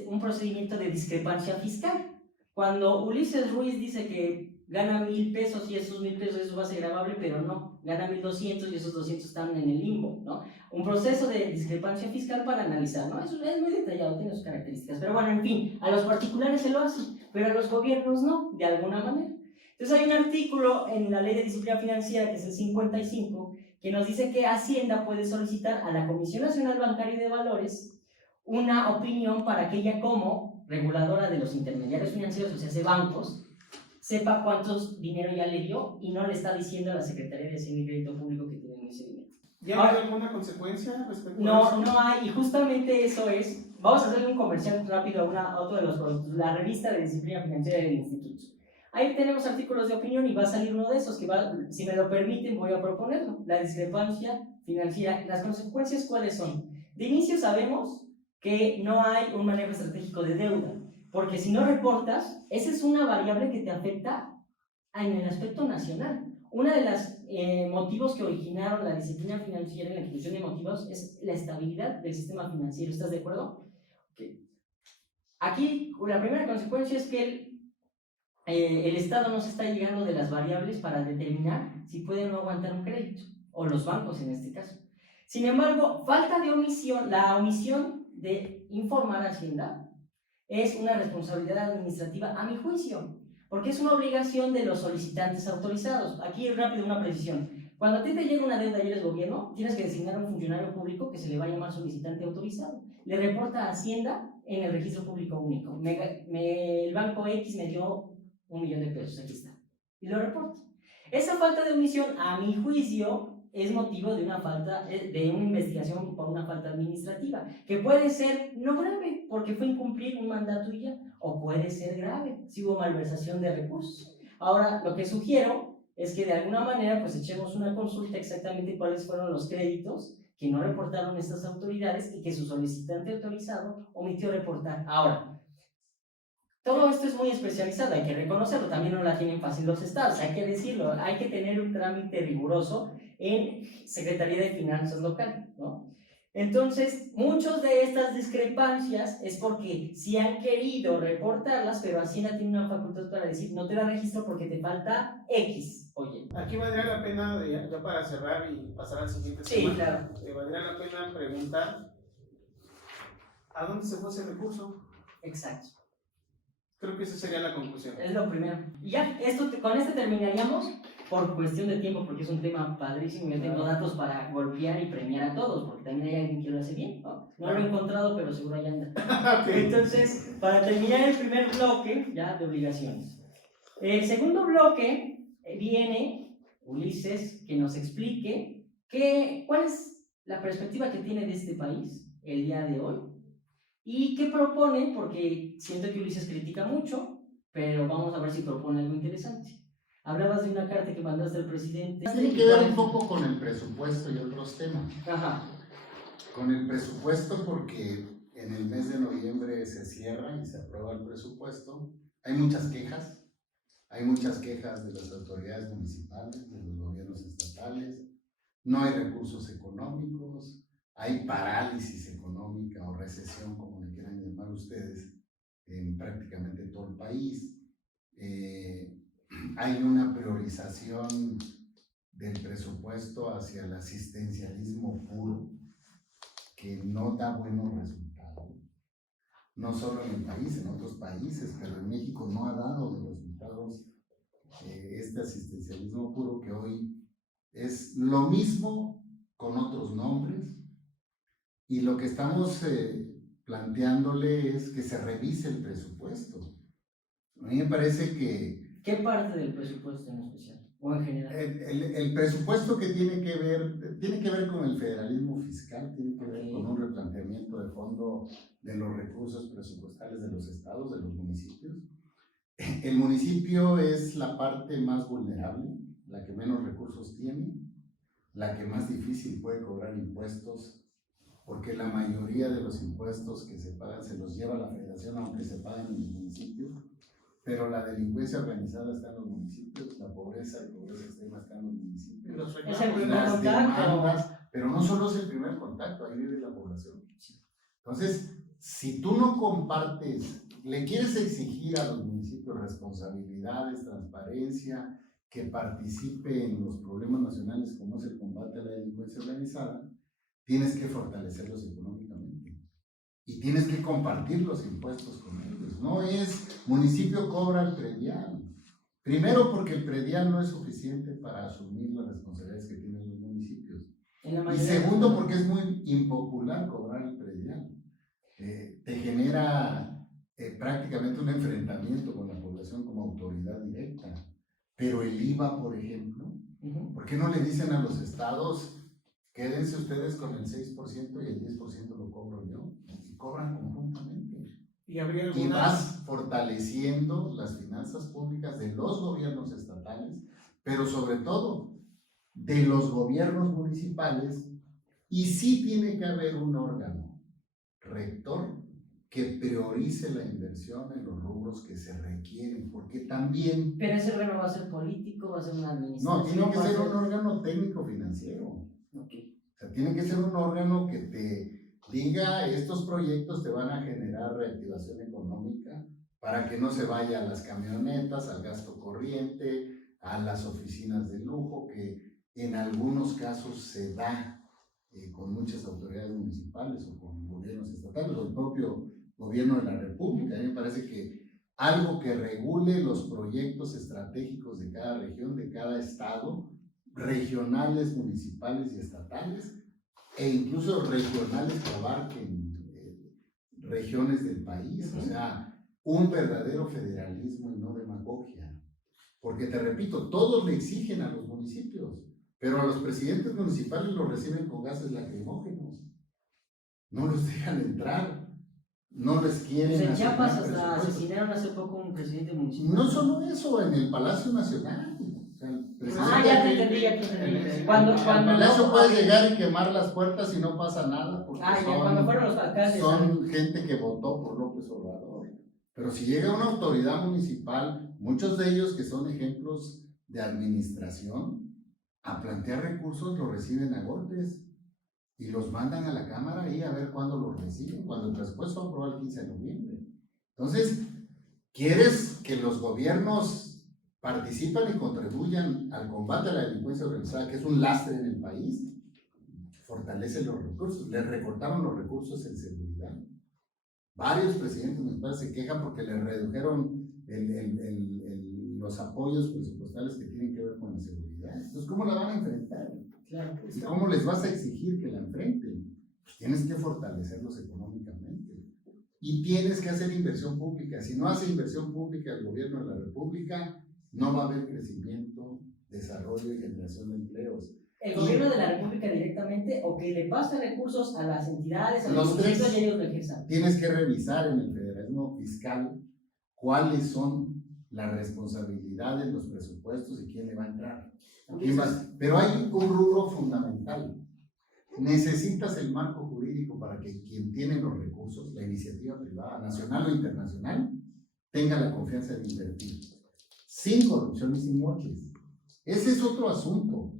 un procedimiento de discrepancia fiscal. Cuando Ulises Ruiz dice que gana 1,000 pesos y esos 1,000 pesos es base gravable, pero no, gana 1,200 y esos 200 están en el limbo, ¿no? Un proceso de discrepancia fiscal para analizar, ¿no? Eso es muy detallado, tiene sus características, pero bueno, en fin, a los particulares se lo hace, pero a los gobiernos no, de alguna manera. Entonces hay un artículo en la ley de disciplina financiera, que es el 55, que nos dice que Hacienda puede solicitar a la Comisión Nacional Bancaria y de Valores una opinión para que ella, como reguladora de los intermediarios financieros, o sea, de bancos, sepa cuántos dinero ya le dio y no le está diciendo a la Secretaría de Hacienda y Crédito Público que tienen ese dinero. ¿Ya hay alguna consecuencia respecto a eso? No hay, y justamente eso es. Vamos a hacer un comercial rápido a otro de los productos, la revista de disciplina financiera del Instituto. Ahí tenemos artículos de opinión y va a salir uno de esos que si me lo permiten voy a proponerlo. La discrepancia financiera. ¿Las consecuencias cuáles son? De inicio sabemos que no hay un manejo estratégico de deuda, porque si no reportas, esa es una variable que te afecta en el aspecto nacional. Uno de los motivos que originaron la disciplina financiera en la inclusión de motivos es la estabilidad del sistema financiero. ¿Estás de acuerdo? Okay. Aquí la primera consecuencia es que el Estado no se está llegando de las variables para determinar si puede o no aguantar un crédito, o los bancos en este caso. Sin embargo, falta de omisión, la omisión de informar a Hacienda es una responsabilidad administrativa a mi juicio, porque es una obligación de los solicitantes autorizados. Aquí rápido una precisión. Cuando a ti te llega una deuda y eres gobierno, tienes que designar a un funcionario público que se le va a llamar solicitante autorizado. Le reporta a Hacienda en el registro público único. El banco X me dio 1,000,000 de pesos, aquí está, y lo reporto. Esa falta de omisión, a mi juicio, es motivo de una investigación por una falta administrativa, que puede ser no grave, porque fue incumplir un mandato y ya, o puede ser grave, si hubo malversación de recursos. Ahora, lo que sugiero es que de alguna manera pues echemos una consulta exactamente cuáles fueron los créditos que no reportaron estas autoridades y que su solicitante autorizado omitió reportar. Ahora, todo esto es muy especializado, hay que reconocerlo, también no la tienen fácil los estados, hay que decirlo, hay que tener un trámite riguroso en Secretaría de Finanzas local, ¿no? Entonces, muchas de estas discrepancias es porque sí han querido reportarlas, pero Hacienda tiene una facultad para decir, no te la registro porque te falta X. Oye. Aquí valdría la pena, ya para cerrar y pasar al siguiente Sí, tema, claro. valdría la pena preguntar, ¿a dónde se fue ese recurso? Exacto. Creo que esa sería la conclusión. Es lo primero. Y ya, con este terminaríamos por cuestión de tiempo, porque es un tema padrísimo. Yo tengo datos para golpear y premiar a todos, porque también hay alguien que lo hace bien, ¿no? No lo he encontrado, pero seguro ahí anda. Okay. Entonces, para terminar el primer bloque, ya de obligaciones. El segundo bloque viene Ulises, que nos explique cuál es la perspectiva que tiene de este país el día de hoy. ¿Y qué propone? Porque siento que Ulises critica mucho, pero vamos a ver si propone algo interesante. Hablabas de una carta que mandaste al presidente. Tiene que ver un poco con el presupuesto y otros temas. Ajá. Con el presupuesto porque en el mes de noviembre se cierra y se aprueba el presupuesto. Hay muchas quejas de las autoridades municipales, de los gobiernos estatales. No hay recursos económicos. Hay parálisis económica o recesión, como le quieran llamar ustedes, en prácticamente todo el país. Hay una priorización del presupuesto hacia el asistencialismo puro que no da buenos resultados. No solo en el país, en otros países, pero en México no ha dado los resultados este asistencialismo puro que hoy es lo mismo con otros nombres. Y lo que estamos planteándole es que se revise el presupuesto. A mí me parece que... ¿Qué parte del presupuesto en especial? ¿O en general? El presupuesto que tiene que ver con el federalismo fiscal, tiene que ver con un replanteamiento de fondo de los recursos presupuestales de los estados, de los municipios. El municipio es la parte más vulnerable, la que menos recursos tiene, la que más difícil puede cobrar impuestos, porque la mayoría de los impuestos que se pagan se los lleva la federación, aunque se pagan en los municipios, pero la delincuencia organizada está en los municipios, la pobreza extrema está en los municipios. Es el primer las contacto. demandas, pero no solo es el primer contacto, ahí vive la población. Entonces, si tú no compartes, le quieres exigir a los municipios responsabilidades, transparencia, que participe en los problemas nacionales como es el combate a la delincuencia organizada, tienes que fortalecerlos económicamente y tienes que compartir los impuestos con ellos. No es municipio cobra el predial. Primero porque el predial no es suficiente para asumir las responsabilidades que tienen los municipios. Y segundo porque es muy impopular cobrar el predial. Te genera prácticamente un enfrentamiento con la población como autoridad directa. Pero el IVA, por ejemplo, ¿por qué no le dicen a los estados, quédense ustedes con el 6% y el 10% lo cobro yo? Y cobran conjuntamente. Y vas fortaleciendo las finanzas públicas de los gobiernos estatales, pero sobre todo de los gobiernos municipales, y sí tiene que haber un órgano rector que priorice la inversión en los rubros que se requieren, porque también... Pero ese órgano va a ser político, va a ser una administración... No, tiene que ser un órgano técnico-financiero. Okay. O sea, tiene que ser un órgano que te diga, estos proyectos te van a generar reactivación económica para que no se vaya a las camionetas, al gasto corriente, a las oficinas de lujo, que en algunos casos se da con muchas autoridades municipales o con gobiernos estatales, o el propio gobierno de la República. A mí me parece que algo que regule los proyectos estratégicos de cada región, de cada estado, regionales, municipales y estatales, e incluso regionales que abarquen regiones del país. O sea, un verdadero federalismo y no demagogia. Porque te repito, todos le exigen a los municipios, pero a los presidentes municipales los reciben con gases lacrimógenos. No los dejan entrar. No les quieren. Pues en Chiapas hasta asesinaron hace poco un presidente municipal. No solo eso, en el Palacio Nacional. O sea, el Ah, presidente- ya te entendí, ya te entendí. Cuando Al palacio no, puedes ok. llegar y quemar las puertas y no pasa nada, porque Ah, ya, cuando fueron los alcaldes. son gente que votó por López Obrador. Pero si llega una autoridad municipal, muchos de ellos que son ejemplos de administración, a plantear recursos los reciben a golpes y los mandan a la Cámara y a ver cuándo los reciben, cuando el presupuesto va a aprobar el 15 de noviembre. Entonces, ¿quieres que los gobiernos participan y contribuyan al combate a la delincuencia organizada, que es un lastre en el país? Fortalece los recursos. Les recortaron los recursos en seguridad. Varios presidentes municipales se quejan porque les redujeron los apoyos presupuestales que tienen que ver con la seguridad. Entonces, ¿cómo la van a enfrentar? Claro. ¿Y cómo les vas a exigir que la enfrenten? Pues tienes que fortalecerlos económicamente. Y tienes que hacer inversión pública. Si no hace inversión pública el gobierno de la República, no va a haber crecimiento, desarrollo y generación de empleos. ¿El gobierno de la República directamente o que le pase recursos a las entidades, a Los tres. municipios y ellos lo ejerzan? Tienes que revisar en el federalismo fiscal cuáles son las responsabilidades, los presupuestos y quién le va a entrar. ¿Quién va? Pero hay un rubro fundamental. Necesitas el marco jurídico para que quien tiene los recursos, la iniciativa privada, nacional o internacional, tenga la confianza de invertir. Sin corrupción y sin moches. Ese es otro asunto.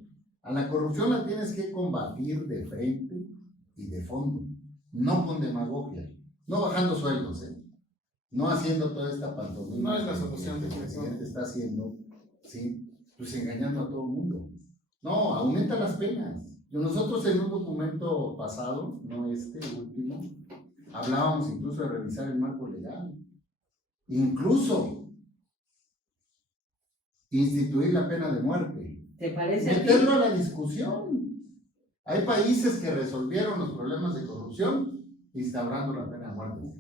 A la corrupción la tienes que combatir de frente y de fondo, no con demagogia, no bajando sueldos, no haciendo toda esta pantomima. No es la solución que el de presidente está haciendo, ¿sí? Pues engañando a todo el mundo. No, aumenta las penas. Nosotros en un documento pasado, no este último, hablábamos incluso de revisar el marco legal, incluso instituir la pena de muerte. ¿Te parece a ti? Meterlo a la discusión. Hay países que resolvieron los problemas de corrupción instaurando la pena de muerte.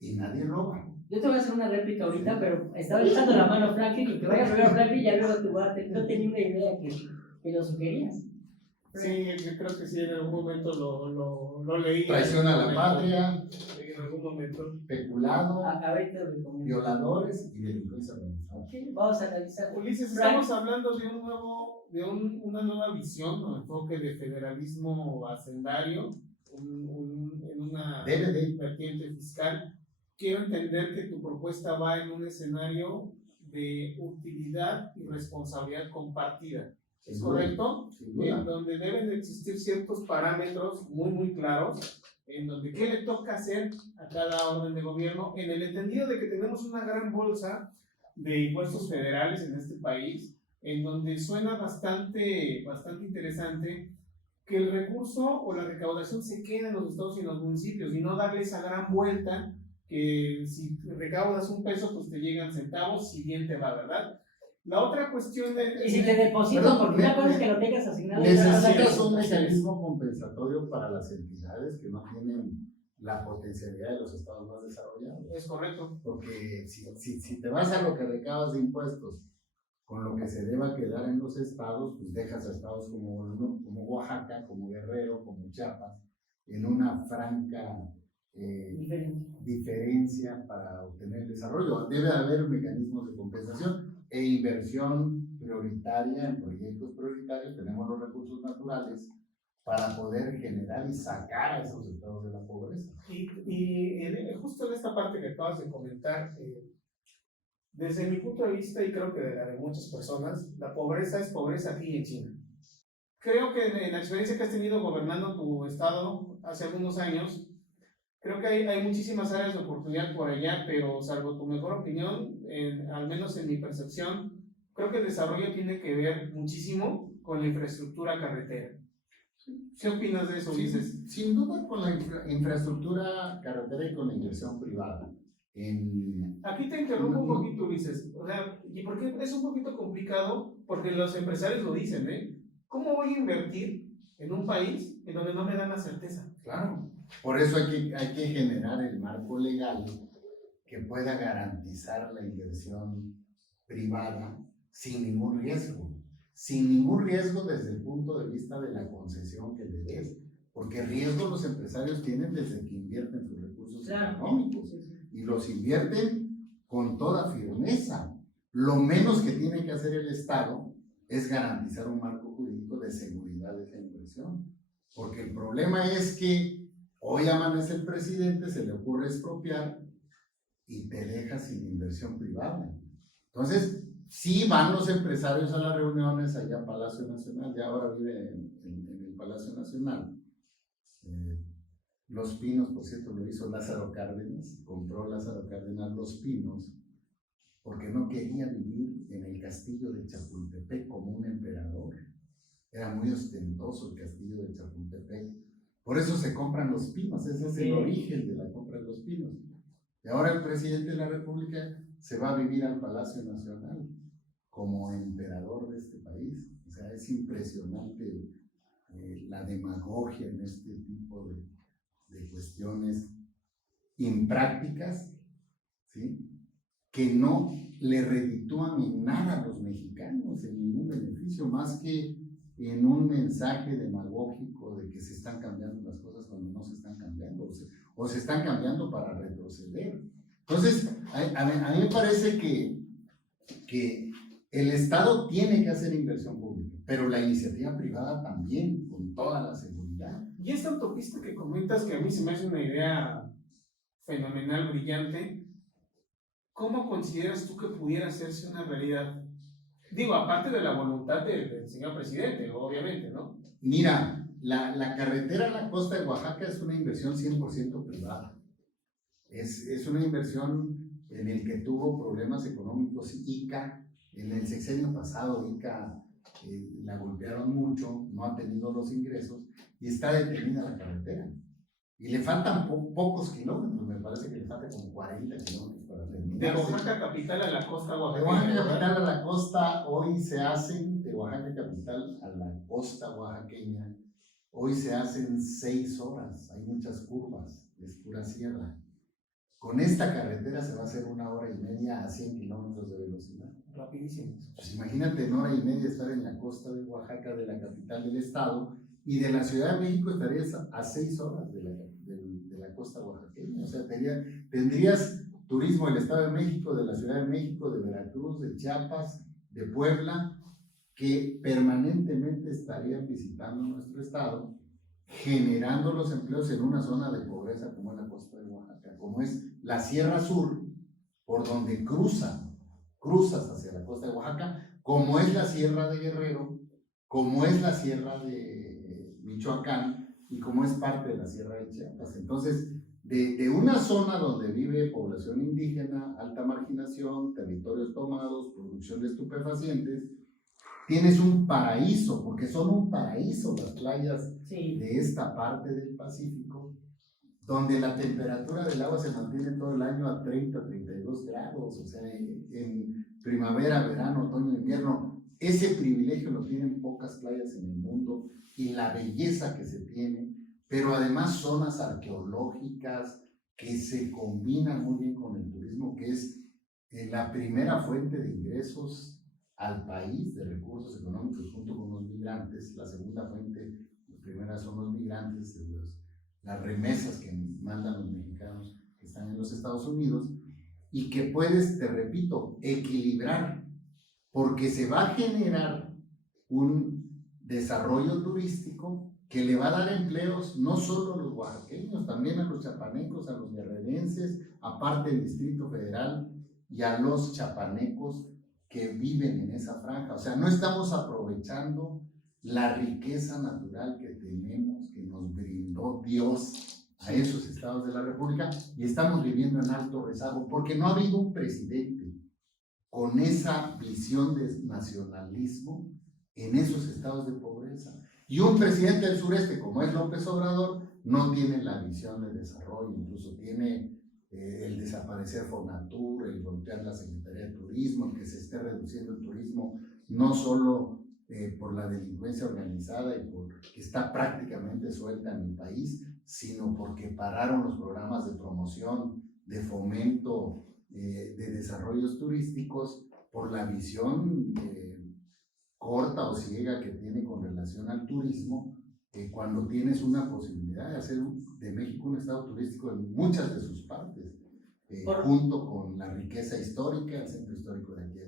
Y nadie roba. Yo te voy a hacer una réplica ahorita, pero estaba echando la mano a Franklin y que vaya primero Franklin y ya luego tú vas a tener. No tenía una idea que lo sugerías. Sí, yo creo que sí, en algún momento lo leí. Traición a la patria, En algún momento. peculado, Ahorita lo recomiendo. violadores y delincuencia organizada. Ok, vamos a analizar. Ulises, estamos hablando de una nueva visión o enfoque de federalismo hacendario, en una Debe de. vertiente fiscal. Quiero entender que tu propuesta va en un escenario de utilidad y responsabilidad compartida. ¿Es correcto? Sin duda. En donde deben de existir ciertos parámetros muy claros, en donde qué le toca hacer a cada orden de gobierno, en el entendido de que tenemos una gran bolsa de impuestos federales en este país, en donde suena bastante interesante que el recurso o la recaudación se quede en los estados y en los municipios y no darle esa gran vuelta que si recaudas un peso pues te llegan centavos, si bien te va, ¿verdad? La otra cuestión de... Y si te deposito, Perdón, porque una cosa es que lo tengas asignado. y Necesitas otra un cosa es- mecanismo compensatorio para las entidades que no tienen la potencialidad de los estados más desarrollados. Es correcto. Porque si te vas a lo que recabas de impuestos con lo que se deba quedar en los estados, pues dejas a estados como Oaxaca, como Guerrero, como Chiapas, en una franca Diferente. diferencia para obtener el desarrollo. Debe haber mecanismos de compensación e inversión prioritaria en proyectos prioritarios. Tenemos los recursos naturales para poder generar y sacar a esos estados de la pobreza. Justo en esta parte que acabas de comentar, desde mi punto de vista y creo que de la de muchas personas, la pobreza es pobreza aquí en China. Creo que en la experiencia que has tenido gobernando tu estado hace algunos años, creo que hay muchísimas áreas de oportunidad por allá, pero salvo tu mejor opinión, al menos en mi percepción, creo que el desarrollo tiene que ver muchísimo con la infraestructura carretera. ¿Qué opinas de eso, Ulises? Sin duda con la infraestructura carretera y con la inversión privada. Aquí te interrumpo un poquito, Ulises. O sea, y porque es un poquito complicado, porque los empresarios lo dicen, ¿eh? ¿Cómo voy a invertir en un país en donde no me dan la certeza? Claro. Por eso hay que generar el marco legal que pueda garantizar la inversión privada sin ningún riesgo. Sin ningún riesgo desde el punto de vista de la concesión que le des. Porque riesgo los empresarios tienen desde que invierten sus recursos económicos. Y los invierten con toda firmeza. Lo menos que tiene que hacer el Estado es garantizar un marco jurídico de seguridad de esa inversión. Porque el problema es que hoy amanece el presidente, se le ocurre expropiar y te deja sin inversión privada. Entonces, sí van los empresarios a las reuniones allá a Palacio Nacional, ya ahora vive en el Palacio Nacional. Los Pinos, por cierto, lo hizo Lázaro Cárdenas, compró Lázaro Cárdenas Los Pinos, porque no quería vivir en el castillo de Chapultepec como un emperador. Era muy ostentoso el castillo de Chapultepec. Por eso se compran Los Pinos, ese es el origen de la compra de Los Pinos. Y ahora el presidente de la República se va a vivir al Palacio Nacional como emperador de este país. O sea, es impresionante la demagogia en este tipo de cuestiones imprácticas, ¿sí?, que no le reditúan en nada a los mexicanos, en ningún beneficio, más que en un mensaje demagógico de que se están cambiando las cosas cuando no se están cambiando, o se están cambiando para retroceder. Entonces, a mí me parece que el Estado tiene que hacer inversión pública, pero la iniciativa privada también, con toda la seguridad. Y esta autopista que comentas, que a mí se me hace una idea fenomenal, brillante, ¿cómo consideras tú que pudiera hacerse una realidad? Digo, aparte de la voluntad del señor presidente, obviamente, ¿no? Mira, la carretera a la costa de Oaxaca es una inversión 100% privada. Es una inversión en el que tuvo problemas económicos ICA. En el sexenio pasado ICA la golpearon mucho, no ha tenido los ingresos y está detenida la carretera. Y le faltan pocos kilómetros, me parece que le falta como 40 kilómetros para terminar. De Oaxaca capital a la costa oaxaqueña. De Oaxaca capital a la costa, hoy se hacen, de Oaxaca capital a la costa oaxaqueña, hoy se hacen 6 horas, hay muchas curvas, es pura sierra. Con esta carretera se va a hacer 1 hora y media a 100 kilómetros de velocidad. Rapidísimo. Pues imagínate en 1 hora y media estar en la costa de Oaxaca, de la capital del estado, y de la Ciudad de México estarías a 6 horas de la costa oaxaqueña. O sea, tendrías turismo del Estado de México, de la Ciudad de México, de Veracruz, de Chiapas, de Puebla, que permanentemente estarían visitando nuestro estado, generando los empleos en una zona de pobreza como es la costa de Oaxaca, como es la Sierra Sur, por donde cruzas hacia la costa de Oaxaca, como es la Sierra de Guerrero, como es la Sierra de Michoacán y como es parte de la Sierra de Chiapas. Entonces, de una zona donde vive población indígena, alta marginación, territorios tomados, producción de estupefacientes, tienes un paraíso, porque son un paraíso las playas de esta parte del Pacífico, donde la temperatura del agua se mantiene todo el año a 30, 32 grados, o sea, en primavera, verano, otoño, invierno. Ese privilegio lo tienen pocas playas en el mundo y la belleza que se tiene, pero además zonas arqueológicas que se combinan muy bien con el turismo, que es la primera fuente de ingresos al país de recursos económicos junto con los migrantes. La segunda fuente, la primera son los migrantes, las remesas que mandan los mexicanos que están en los Estados Unidos, y que puedes, te repito, equilibrar, porque se va a generar un desarrollo turístico que le va a dar empleos no solo a los oaxaqueños, también a los chapanecos, a los guerrerenses, aparte del Distrito Federal, y a los chapanecos que viven en esa franja. O sea, no estamos aprovechando la riqueza natural que tenemos, que nos brindó Dios a esos estados de la República, y estamos viviendo en alto rezago, porque no ha habido un presidente con esa visión de nacionalismo en esos estados de pobreza. Y un presidente del sureste, como es López Obrador, no tiene la visión de desarrollo, incluso tiene el desaparecer Fonatur, el golpear la Secretaría de Turismo, que se esté reduciendo el turismo, no solo por la delincuencia organizada y porque está prácticamente suelta en el país, sino porque pararon los programas de promoción, de fomento, de desarrollos turísticos, por la visión corta o ciega que tiene con relación al turismo, cuando tienes una posibilidad de hacer de México un estado turístico en muchas de sus partes, junto con la riqueza histórica, el centro histórico de aquí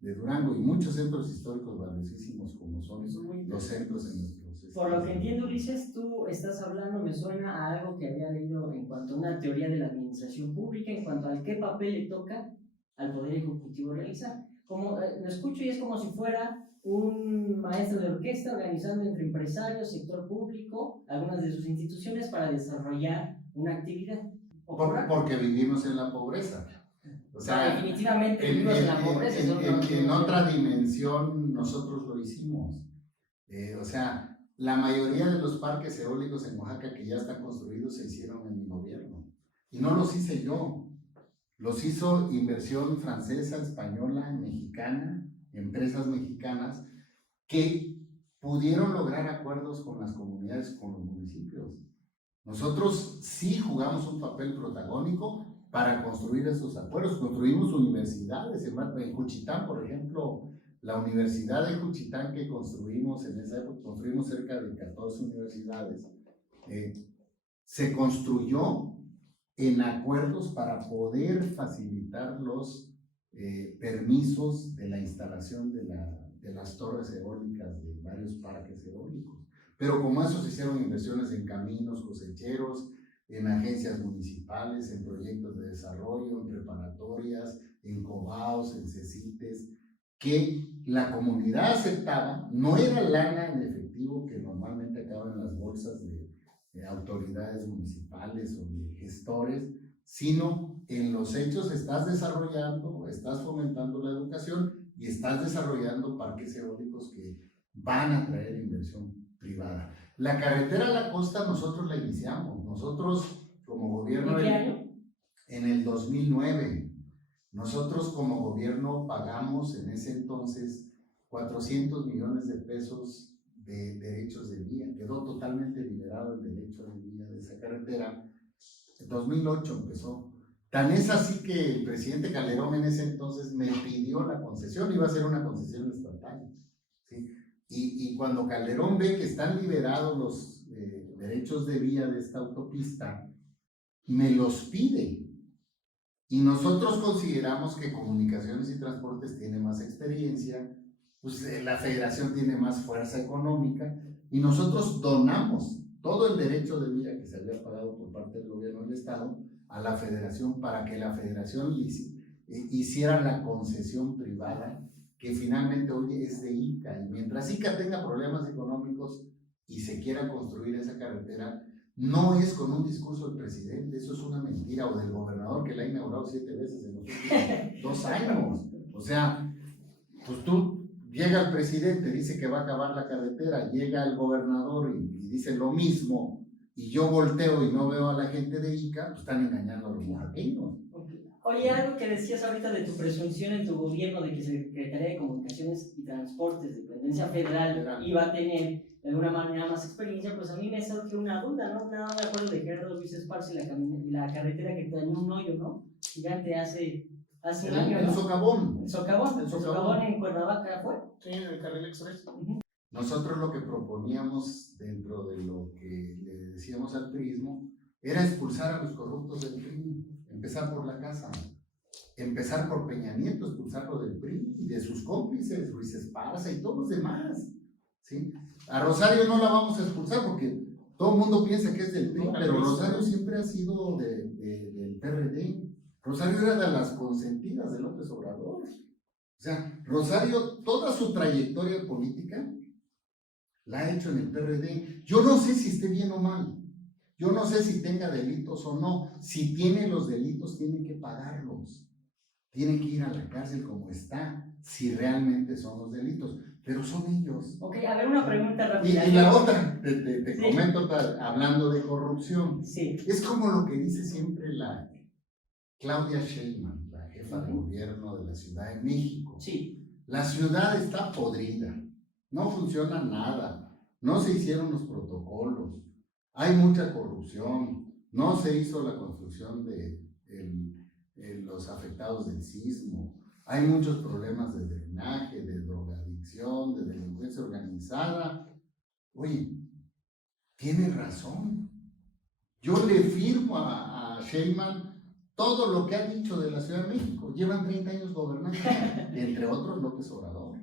de Durango y muchos centros históricos valiosísimos como son los centros en nuestros estados. Por lo que entiendo, Ulises, tú estás hablando, me suena a algo que había leído en cuanto a una teoría de la administración pública, en cuanto al qué papel le toca al Poder Ejecutivo realizar. Como, lo escucho y es como si fuera un maestro de orquesta organizando entre empresarios, sector público, algunas de sus instituciones para desarrollar una actividad. Porque vivimos en la pobreza. O sea, definitivamente vivimos en la pobreza. En otra dimensión nosotros lo hicimos. O sea, la mayoría de los parques eólicos en Oaxaca que ya están construidos se hicieron en mi gobierno. Y no los hice yo. Los hizo inversión francesa, española, mexicana, empresas mexicanas que pudieron lograr acuerdos con las comunidades, con los municipios. Nosotros sí jugamos un papel protagónico para construir esos acuerdos. Construimos universidades, en Juchitán, por ejemplo, la Universidad de Juchitán que construimos en esa época, construimos cerca de 14 universidades, se construyó en acuerdos para poder facilitar los permisos de la instalación de las torres eólicas de varios parques eólicos. Pero como eso se hicieron inversiones en caminos cosecheros, en agencias municipales, en proyectos de desarrollo, en preparatorias, en cobaos, en CECITES, que la comunidad aceptaba. No era lana en efectivo que normalmente acaba en las bolsas de autoridades municipales o de gestores, sino en los hechos estás desarrollando, estás fomentando la educación y estás desarrollando parques eólicos que van a traer inversión privada. La carretera a la costa nosotros la iniciamos, nosotros como gobierno. ¿En qué año? En el 2009. Nosotros como gobierno pagamos en ese entonces 400 millones de pesos de derechos de vía. Quedó totalmente liberado el derecho de vía de esa carretera. En 2008 empezó. Tan es así que el presidente Calderón en ese entonces me pidió la concesión, iba a ser una concesión estatal, ¿sí? Y cuando Calderón ve que están liberados los derechos de vía de esta autopista, me los pide. Y nosotros consideramos que Comunicaciones y Transportes tiene más experiencia, pues la federación tiene más fuerza económica, y nosotros donamos todo el derecho de vía que se había pagado por parte del gobierno del estado a la federación para que la federación hiciera la concesión privada que finalmente hoy es de ICA. Y mientras ICA tenga problemas económicos y se quiera construir esa carretera, no es con un discurso del presidente, eso es una mentira, o del gobernador que la ha inaugurado 7 veces en los últimos 2 años. O sea, pues llega el presidente, dice que va a acabar la carretera, llega el gobernador y dice lo mismo, y yo volteo y no veo a la gente de ICA, pues están engañando a los oaxaqueños. Oye, algo que decías ahorita de tu presunción en tu gobierno de que Secretaría de Comunicaciones y Transportes, dependencia federal, iba a tener de alguna manera más experiencia, pues a mí me surgió una duda, ¿no? Nada me acuerdo de Gerardo Luis Esparza y la carretera que dañó un hoyo, ¿no? Gigante hace un año, ¿no? El socavón. El socavón en Cuernavaca fue. Sí, en el carril express. Nosotros lo que proponíamos dentro de lo que le decíamos al PRIismo era expulsar a los corruptos del PRI, empezar por la casa, empezar por Peña Nieto, expulsarlo del PRI y de sus cómplices, Luis Esparza y todos los demás, ¿sí? A Rosario no la vamos a expulsar porque todo el mundo piensa que es del PRI, pero Rosario siempre ha sido del PRD. Rosario era de las consentidas de López Obrador. O sea, Rosario, toda su trayectoria política la ha hecho en el PRD. Yo no sé si esté bien o mal. Yo no sé si tenga delitos o no. Si tiene los delitos, tiene que pagarlos. Tiene que ir a la cárcel como está, si realmente son los delitos. Pero son ellos. Ok, a ver, una pregunta rápida. Y la otra, te comento, hablando de corrupción. Sí. Es como lo que dice siempre la Claudia Sheinbaum, la jefa de gobierno de la Ciudad de México. Sí. La ciudad está podrida, no funciona nada, no se hicieron los protocolos, hay mucha corrupción, no se hizo la construcción de los afectados del sismo, hay muchos problemas de drenaje, de drogadicción, de delincuencia organizada. Oye, tiene razón. Yo le firmo a Sheinbaum todo lo que ha dicho de la Ciudad de México. Llevan 30 años gobernando, entre otros López Obrador.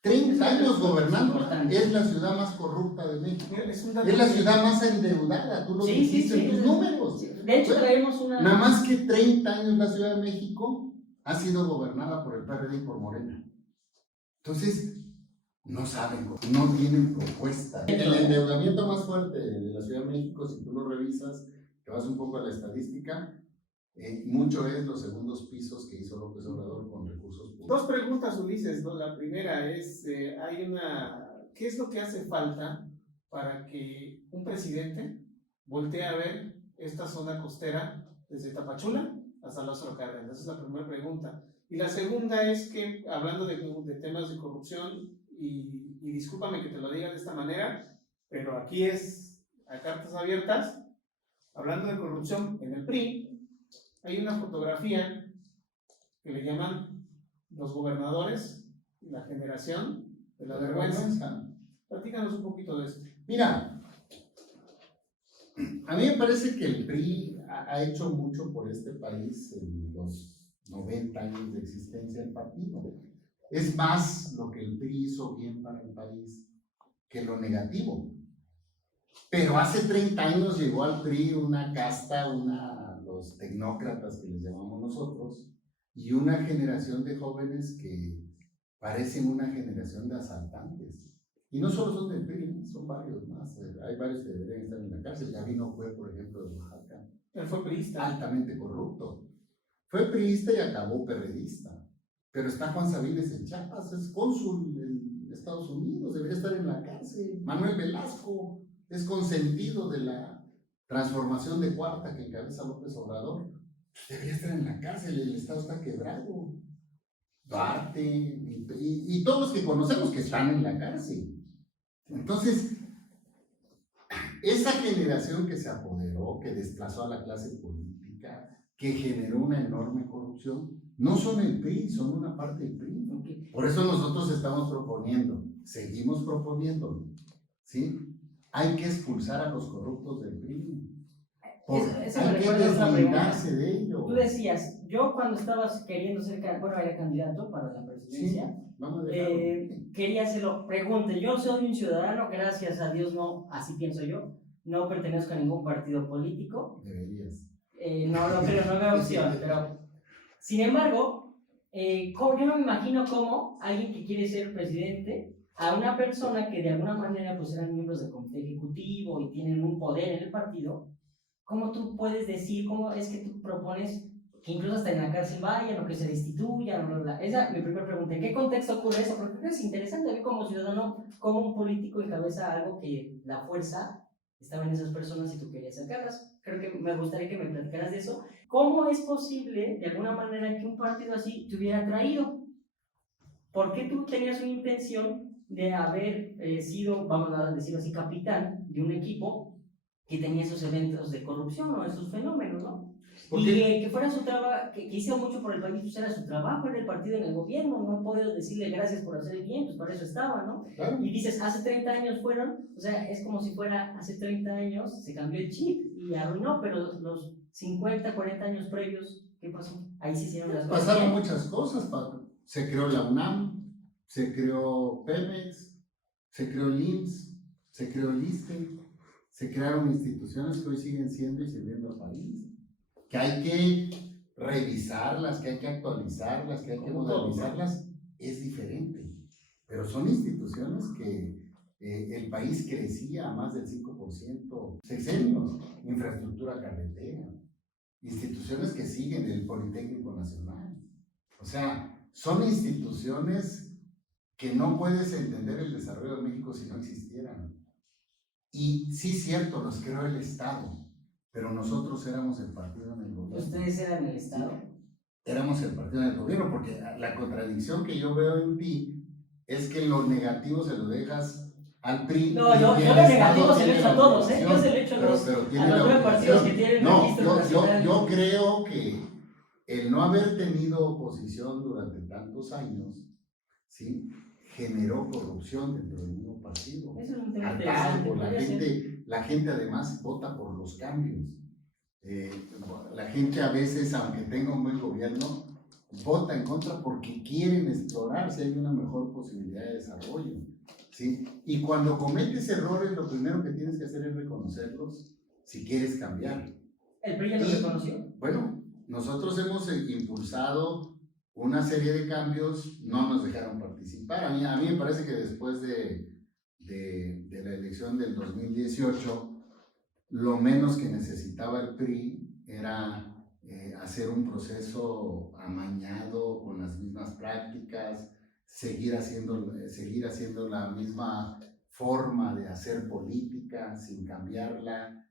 30 años gobernando, es la ciudad más corrupta de México. Es la ciudad más endeudada, tú lo dijiste en tus números. De hecho, traemos una... Nada más que 30 años la Ciudad de México ha sido gobernada por el PRD y por Morena. Entonces, no saben, no tienen propuesta. El endeudamiento más fuerte de la Ciudad de México, si tú lo revisas, te vas un poco a la estadística, mucho es los segundos pisos que hizo López Obrador con recursos públicos. Dos preguntas, Ulises, ¿no? La primera es, ¿qué es lo que hace falta para que un presidente voltee a ver esta zona costera desde Tapachula hasta Lázaro Cárdenas? Esa es la primera pregunta. Y la segunda es que, hablando de temas de corrupción, y discúlpame que te lo diga de esta manera, pero aquí es a cartas abiertas, hablando de corrupción en el PRI, hay una fotografía que le llaman los gobernadores, la generación de la vergüenza. Platícanos un poquito de esto. Mira, a mí me parece que el PRI ha hecho mucho por este país en los 90 años de existencia del partido. Es más lo que el PRI hizo bien para el país que lo negativo. Pero hace 30 años llegó al PRI una casta, los tecnócratas que les llamamos nosotros, y una generación de jóvenes que parecen una generación de asaltantes. Y no solo son del PRI, son varios más. Hay varios que deberían estar en la cárcel. Gabino fue, por ejemplo, de Oaxaca. Él fue priista. Altamente corrupto. Fue priista y acabó perredista. Pero está Juan Sabines en Chiapas, es cónsul en Estados Unidos, debería estar en la cárcel. Manuel Velasco es consentido de la transformación de Cuarta que encabeza López Obrador. Debería estar en la cárcel, el Estado está quebrado. Duarte y todos los que conocemos que están en la cárcel. Entonces, esa generación que se apoderó, que desplazó a la clase política, que generó una enorme corrupción, no son el PRI, son una parte del PRI. Okay. Por eso nosotros estamos proponiendo, seguimos proponiendo, ¿sí? Hay que expulsar a los corruptos del PRI. Hay que deslindarse de ello. Tú decías, yo cuando estabas queriendo ser, era candidato para la presidencia, sí, vamos a quería hacerlo. Pregunte, yo soy un ciudadano, gracias a Dios no, así pienso yo, no pertenezco a ningún partido político. Deberías. No lo creo, no veo opción, pero sin embargo, yo no me imagino cómo alguien que quiere ser presidente a una persona que de alguna manera pues eran miembros del comité ejecutivo y tienen un poder en el partido, ¿cómo tú puedes decir, cómo es que tú propones que incluso hasta en la cárcel vayan o que se destituyan? Bla, bla? Esa es mi primera pregunta. ¿En qué contexto ocurre eso? Porque es interesante ver como ciudadano, cómo un político encabeza algo que la fuerza estaba en esas personas y tú querías sacarlas. Creo que me gustaría que me platicaras de eso. ¿Cómo es posible, de alguna manera, que un partido así te hubiera traído? ¿Por qué tú tenías una intención de haber sido, vamos a decirlo así, capitán de un equipo que tenía esos eventos de corrupción o esos fenómenos, ¿no? Y que fuera su trabajo, que hizo mucho por el país, pues era su trabajo en el partido, en el gobierno, no puedo decirle gracias por hacer el bien, pues para eso estaba, ¿no? Claro. Y dices, hace 30 años fueron, o sea, es como si fuera hace 30 años, se cambió el chip y arruinó, pero los 50, 40 años previos, ¿qué pasó? Ahí se hicieron las cosas. Pasaron muchas cosas, Pablo. Se creó la UNAM, se creó Pemex, se creó el IMSS, se creó el ISSSTE, se crearon instituciones que hoy siguen siendo y sirviendo al país, que hay que revisarlas, que hay que actualizarlas, que hay que modernizarlas, es diferente. Pero son instituciones que el país crecía a más del 5%, sexenios, infraestructura carretera, instituciones que siguen el Politécnico Nacional. O sea, son instituciones que no puedes entender el desarrollo de México si no existieran. Y sí, cierto, los creó el Estado, pero nosotros éramos el partido en el gobierno. ¿Ustedes eran el Estado? Éramos el partido en el gobierno, porque la contradicción que yo veo en ti es que lo negativo se lo dejas al PRI. No, yo lo negativo se lo echo a todos, ¿eh? Yo se lo echo a los nueve partidos que tienen registro nacional. Yo creo que el no haber tenido oposición durante tantos años, ¿sí?, generó corrupción dentro del mismo partido. Eso es un tema Hartazgo, interesante. la gente además vota por los cambios. La gente a veces, aunque tenga un buen gobierno, vota en contra porque quieren explorar si hay una mejor posibilidad de desarrollo, ¿sí? Y cuando cometes errores, lo primero que tienes que hacer es reconocerlos si quieres cambiar. ¿El PRI ya lo reconoció? Bueno, nosotros hemos impulsado una serie de cambios, no nos dejaron participar. A mí me parece que después de la elección del 2018, lo menos que necesitaba el PRI era hacer un proceso amañado con las mismas prácticas, seguir haciendo la misma forma de hacer política sin cambiarla,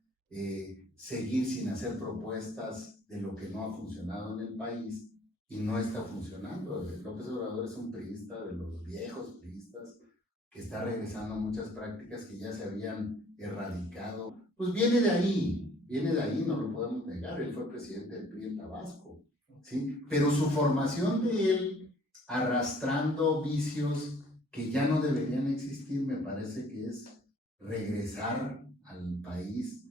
seguir sin hacer propuestas de lo que no ha funcionado en el país y no está funcionando. López Obrador es un priista de los viejos priistas que está regresando a muchas prácticas que ya se habían erradicado. Pues viene de ahí, no lo podemos negar. Él fue presidente del PRI en Tabasco, ¿sí? Pero su formación de él, arrastrando vicios que ya no deberían existir, me parece que es regresar al país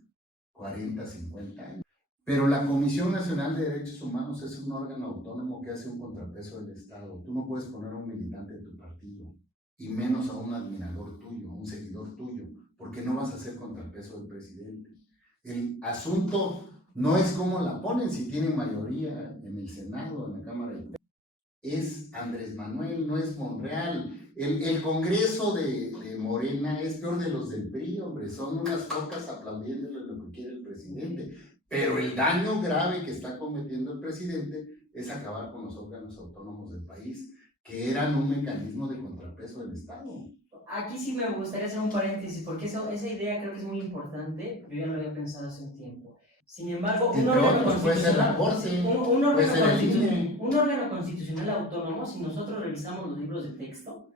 40, 50 años. Pero la Comisión Nacional de Derechos Humanos es un órgano autónomo que hace un contrapeso del Estado. Tú no puedes poner a un militante de tu partido, y menos a un admirador tuyo, a un seguidor tuyo, porque no vas a hacer contrapeso del presidente. El asunto no es cómo la ponen, si tienen mayoría en el Senado, en la Cámara de Diputados. Es Andrés Manuel, no es Monreal. El Congreso de Morena es peor de los del PRI, hombre, son unas focas aplaudiéndole lo que quiere el presidente. Pero el daño grave que está cometiendo el presidente es acabar con los órganos autónomos del país, que eran un mecanismo de contrapeso del Estado. Aquí sí me gustaría hacer un paréntesis, porque esa idea creo que es muy importante. Yo ya lo había pensado hace un tiempo. Sin embargo, un órgano constitucional autónomo, si nosotros revisamos los libros de texto,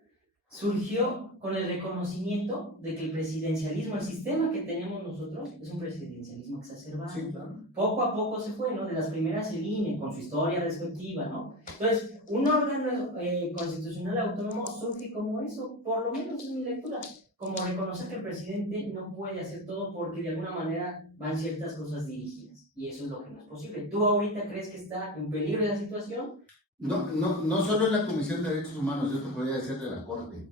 surgió con el reconocimiento de que el presidencialismo, el sistema que tenemos nosotros, es un presidencialismo exacerbado. Sí, claro. Poco a poco se fue, ¿no? De las primeras el INE, con su historia respectiva, ¿no? Entonces, un órgano constitucional autónomo surge como eso, por lo menos en mi lectura, como reconocer que el presidente no puede hacer todo porque de alguna manera van ciertas cosas dirigidas, y eso es lo que no es posible. ¿Tú ahorita crees que está en peligro esa situación? No solo en la Comisión de Derechos Humanos, yo te podría decir de la Corte,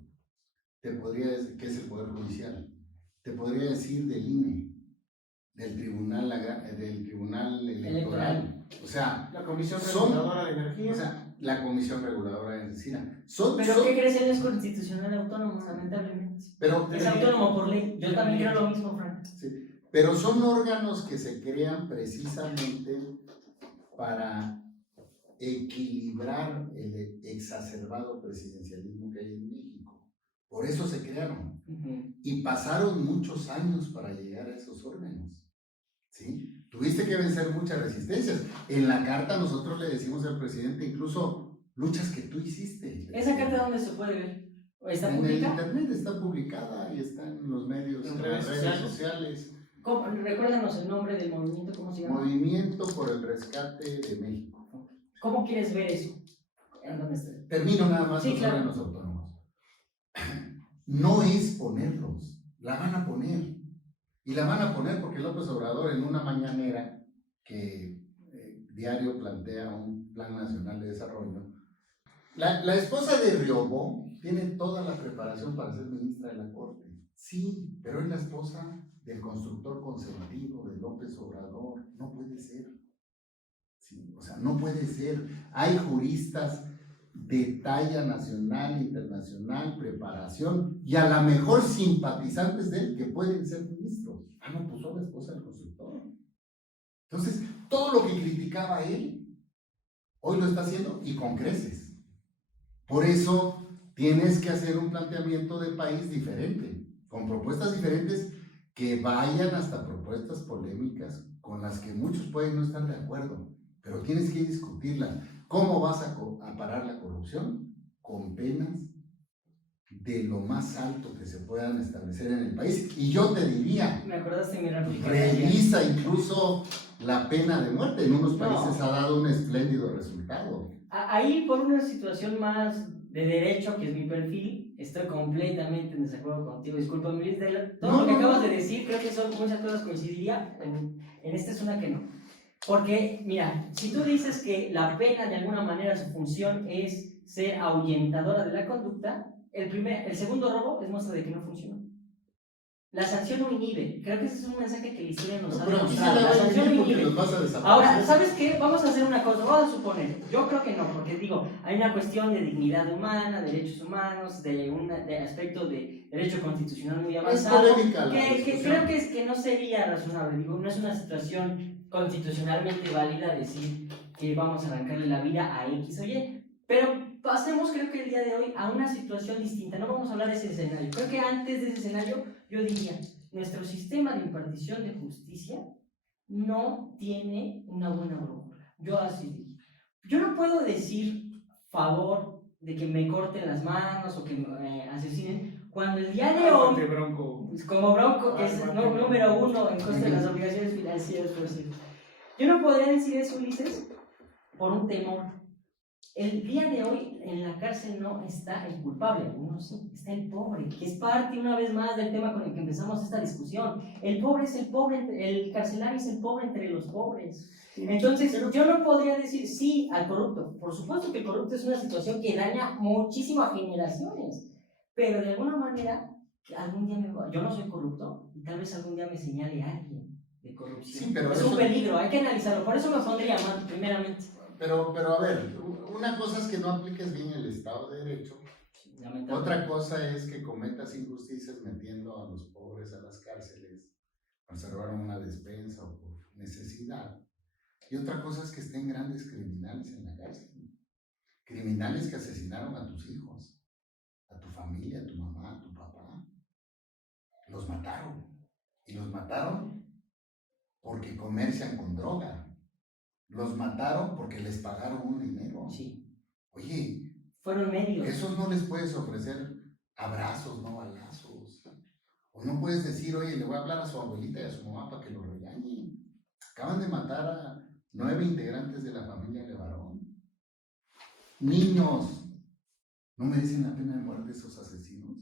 te podría decir que es el Poder Judicial, te podría decir del INE, del Tribunal Electoral. O sea, la Comisión Reguladora de Energía. O sea, la Comisión Reguladora de Energía. ¿Pero qué crees? Él es constitucional autónomo, lamentablemente. Pero, es autónomo por ley. Yo también creo lo mismo, Frank. Sí, pero son órganos que se crean precisamente para equilibrar el exacerbado presidencialismo que hay en México. Por eso se crearon. Y pasaron muchos años para llegar a esos órganos, ¿sí? Tuviste que vencer muchas resistencias. En la carta nosotros le decimos al presidente incluso luchas que tú hiciste. ¿Esa carta dónde se puede ver? ¿Está en publicada? En el internet está publicada y está en los medios, en las redes sociales. Recuérdanos el nombre del movimiento, ¿cómo se llama? Movimiento por el Rescate de México. ¿Cómo quieres ver eso? Termino nada más sí, con claro. los autónomos. No es ponerlos, la van a poner. Y la van a poner porque López Obrador en una mañanera que diario plantea un plan nacional de desarrollo. La esposa de Riobó tiene toda la preparación para ser ministra de la Corte. Sí, pero es la esposa del constructor conservativo de López Obrador. No puede ser. Sí, o sea, no puede ser. Hay juristas de talla nacional, internacional, preparación y a lo mejor simpatizantes de él que pueden ser ministros. No puso la esposa del constructor. Entonces, todo lo que criticaba él, hoy lo está haciendo y con creces. Por eso tienes que hacer un planteamiento de país diferente, con propuestas diferentes que vayan hasta propuestas polémicas con las que muchos pueden no estar de acuerdo, pero tienes que discutirlas. ¿Cómo vas a parar la corrupción? Con penas de lo más alto que se puedan establecer en el país. Y yo te diría, me acordaste mi réplica. Revisa incluso la pena de muerte. En unos países ha dado un espléndido resultado. Ahí, por una situación más de derecho, que es mi perfil, estoy completamente en desacuerdo contigo. Discúlpame, Luis, todo No, lo que no, acabas no. de decir, creo que son muchas cosas coincidiría. En esta es una que no. Porque, mira, si tú dices que la pena de alguna manera su función es ser ahuyentadora de la conducta, el segundo robo es muestra de que no funcionó. La sanción no inhibe. Creo que ese es un mensaje que la historia nos No, ha pero aquí se demostrado. la La va a sanción no inhibir porque inhibe. los vas a desaparecer. Ahora, ¿sabes qué? Vamos a hacer una cosa, vamos a suponer, yo creo que no, porque digo, hay una cuestión de dignidad humana, derechos humanos, de aspecto de derecho constitucional muy avanzado, polémica la que discusión. creo que no sería razonable, digo, no es una situación constitucionalmente válida decir que vamos a arrancarle la vida a X o Y, pero pasemos creo que el día de hoy a una situación distinta, no vamos a hablar de ese escenario, creo que antes de ese escenario yo diría, nuestro sistema de impartición de justicia no tiene una buena brújula. Yo así digo. Yo no puedo decir favor de que me corten las manos o que me asesinen cuando el día de hoy, Bronco. como Bronco, que es número 1 en coste de las obligaciones financieras, por decirlo. Yo no podría decir eso, Ulises, por un temor. El día de hoy en la cárcel no está el culpable, no, sí, está el pobre, que es parte una vez más del tema con el que empezamos esta discusión. El pobre es el pobre, el carcelario es el pobre entre los pobres. Entonces, yo no podría decir sí al corrupto. Por supuesto que el corrupto es una situación que daña muchísimo a generaciones, pero de alguna manera, algún día yo no soy corrupto y tal vez algún día me señale a alguien de corrupción. Sí, pero es eso... un peligro, hay que analizarlo. Por eso me pondría mal, primeramente. Pero a ver, una cosa es que no apliques bien el Estado de Derecho. Otra cosa es que cometas injusticias metiendo a los pobres a las cárceles por se robaron una despensa o por necesidad. Y otra cosa es que estén grandes criminales en la cárcel. Criminales que asesinaron a tus hijos, a tu familia, a tu mamá, a tu papá. Los mataron. Y los mataron porque comercian con droga. Los mataron porque les pagaron un dinero. Sí. Oye, fueron medios. Esos no les puedes ofrecer abrazos, no balazos. O no puedes decir, oye, le voy a hablar a su abuelita y a su mamá para que lo regañen. Acaban de matar a 9 integrantes de la familia Levarón. Niños. ¿No merecen la pena de muerte esos asesinos?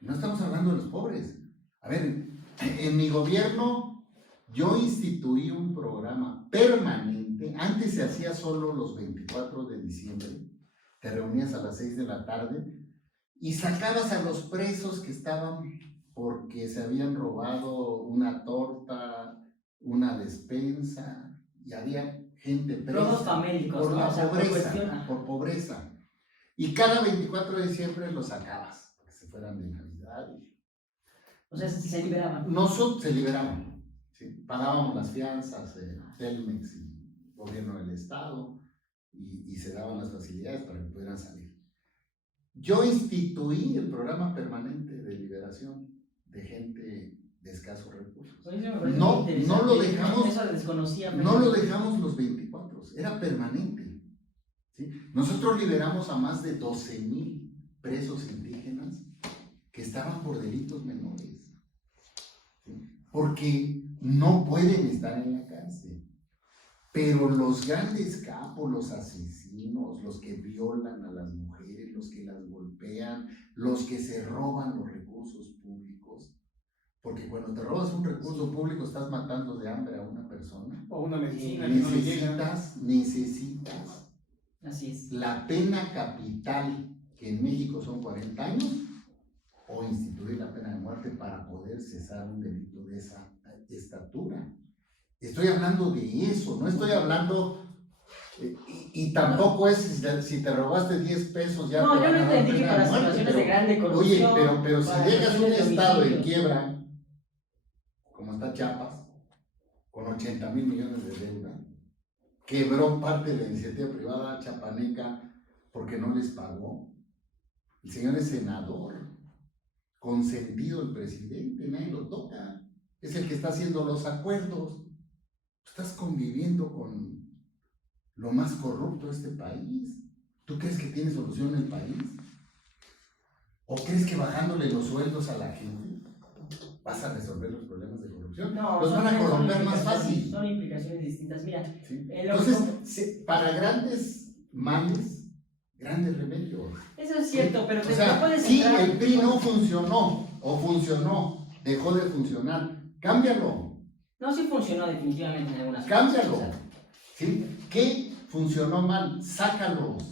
No estamos hablando de los pobres. A ver, en mi gobierno yo instituí un programa permanente. Antes se hacía solo los 24 de diciembre. Te reunías a las 6 de la tarde y sacabas a los presos que estaban porque se habían robado una torta, una despensa, y había gente presa Robos famélicos, por ¿no? la O sea, pobreza, por pobreza. Y cada 24 de diciembre los sacabas, para que se fueran de Navidad. O sea, se liberaban. Nosotros se liberaban. ¿Sí? Pagábamos las fianzas, Telmex y gobierno del estado, y se daban las facilidades para que pudieran salir. Yo instituí el programa permanente de liberación de gente de escasos recursos. No lo dejamos, eso lo desconocía, no lo dejamos los 24, era permanente. ¿Sí? Nosotros liberamos a más de 12,000 presos indígenas que estaban por delitos menores. ¿Sí? Porque no pueden estar en la cárcel. Pero los grandes capos, los asesinos, los que violan a las mujeres, los que las golpean, los que se roban los recursos públicos, porque cuando te robas un recurso público estás matando de hambre a una persona. O una medicina que no le llega. Necesitas Así es. la pena capital, que en México son 40 años, o instituir la pena de muerte para poder cesar un delito de esa estatura. Estoy hablando de eso, no estoy hablando, y tampoco es si te robaste 10 pesos ya. No, te yo van no a dar entendí que pena para de muerte, situaciones de pero, grande corrupción. Oye, pero si dejas un cuestiones de estado en homicidio. quiebra, como está Chiapas, con 80,000 millones de deuda, quebró parte de la iniciativa privada chapaneca porque no les pagó. El señor es senador, consentido el presidente, nadie lo toca, es el que está haciendo los acuerdos. Estás conviviendo con lo más corrupto de este país. ¿Tú crees que tiene solución el país? ¿O crees que bajándole los sueldos a la gente vas a resolver los problemas de corrupción? No, los van a corromper más fácil. Son implicaciones distintas. Mira, ¿Sí? Entonces, para grandes males grandes remedios. Eso es cierto, pero O te sea, puedes si entrar- el PRI no funcionó, o funcionó, dejó de funcionar, cámbialo, No, sí funcionó definitivamente en algunas cámbialo. cosas. ¿Sí? ¿Qué funcionó mal? Sácalos.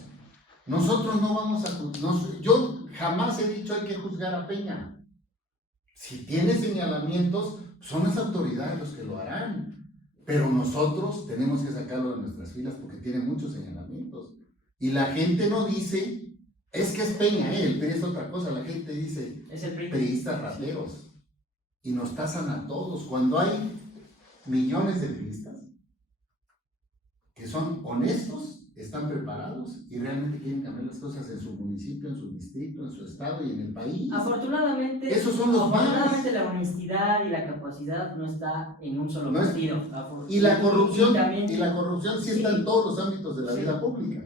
Nosotros no vamos a... yo jamás he dicho hay que juzgar a Peña. Si tiene señalamientos, son las autoridades los que lo harán. Pero nosotros tenemos que sacarlo de nuestras filas porque tiene muchos señalamientos. Y la gente no dice, es que es Peña, el PRI es otra cosa. La gente dice, Es el PRI. priistas rateros. Y nos tasan a todos. Cuando hay millones de priistas que son honestos, están preparados y realmente quieren cambiar las cosas en su municipio, en su distrito, en su estado y en el país. Afortunadamente, Esos son los afortunadamente la honestidad y la capacidad no está en un solo No es- partido. Y la corrupción, también- sí Sí. está en todos los ámbitos de la Sí. vida pública.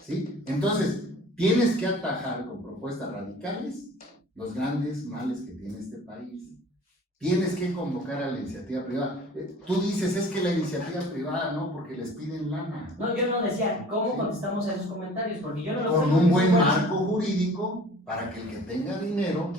¿Sí? Entonces, tienes que atajar con propuestas radicales los grandes males que tiene este país. Tienes que convocar a la iniciativa privada. Tú dices, es que la iniciativa privada no, porque les piden lana. No, yo no decía cómo Sí. contestamos a esos comentarios, porque yo no lo Con creo. un buen marco jurídico para que el que tenga dinero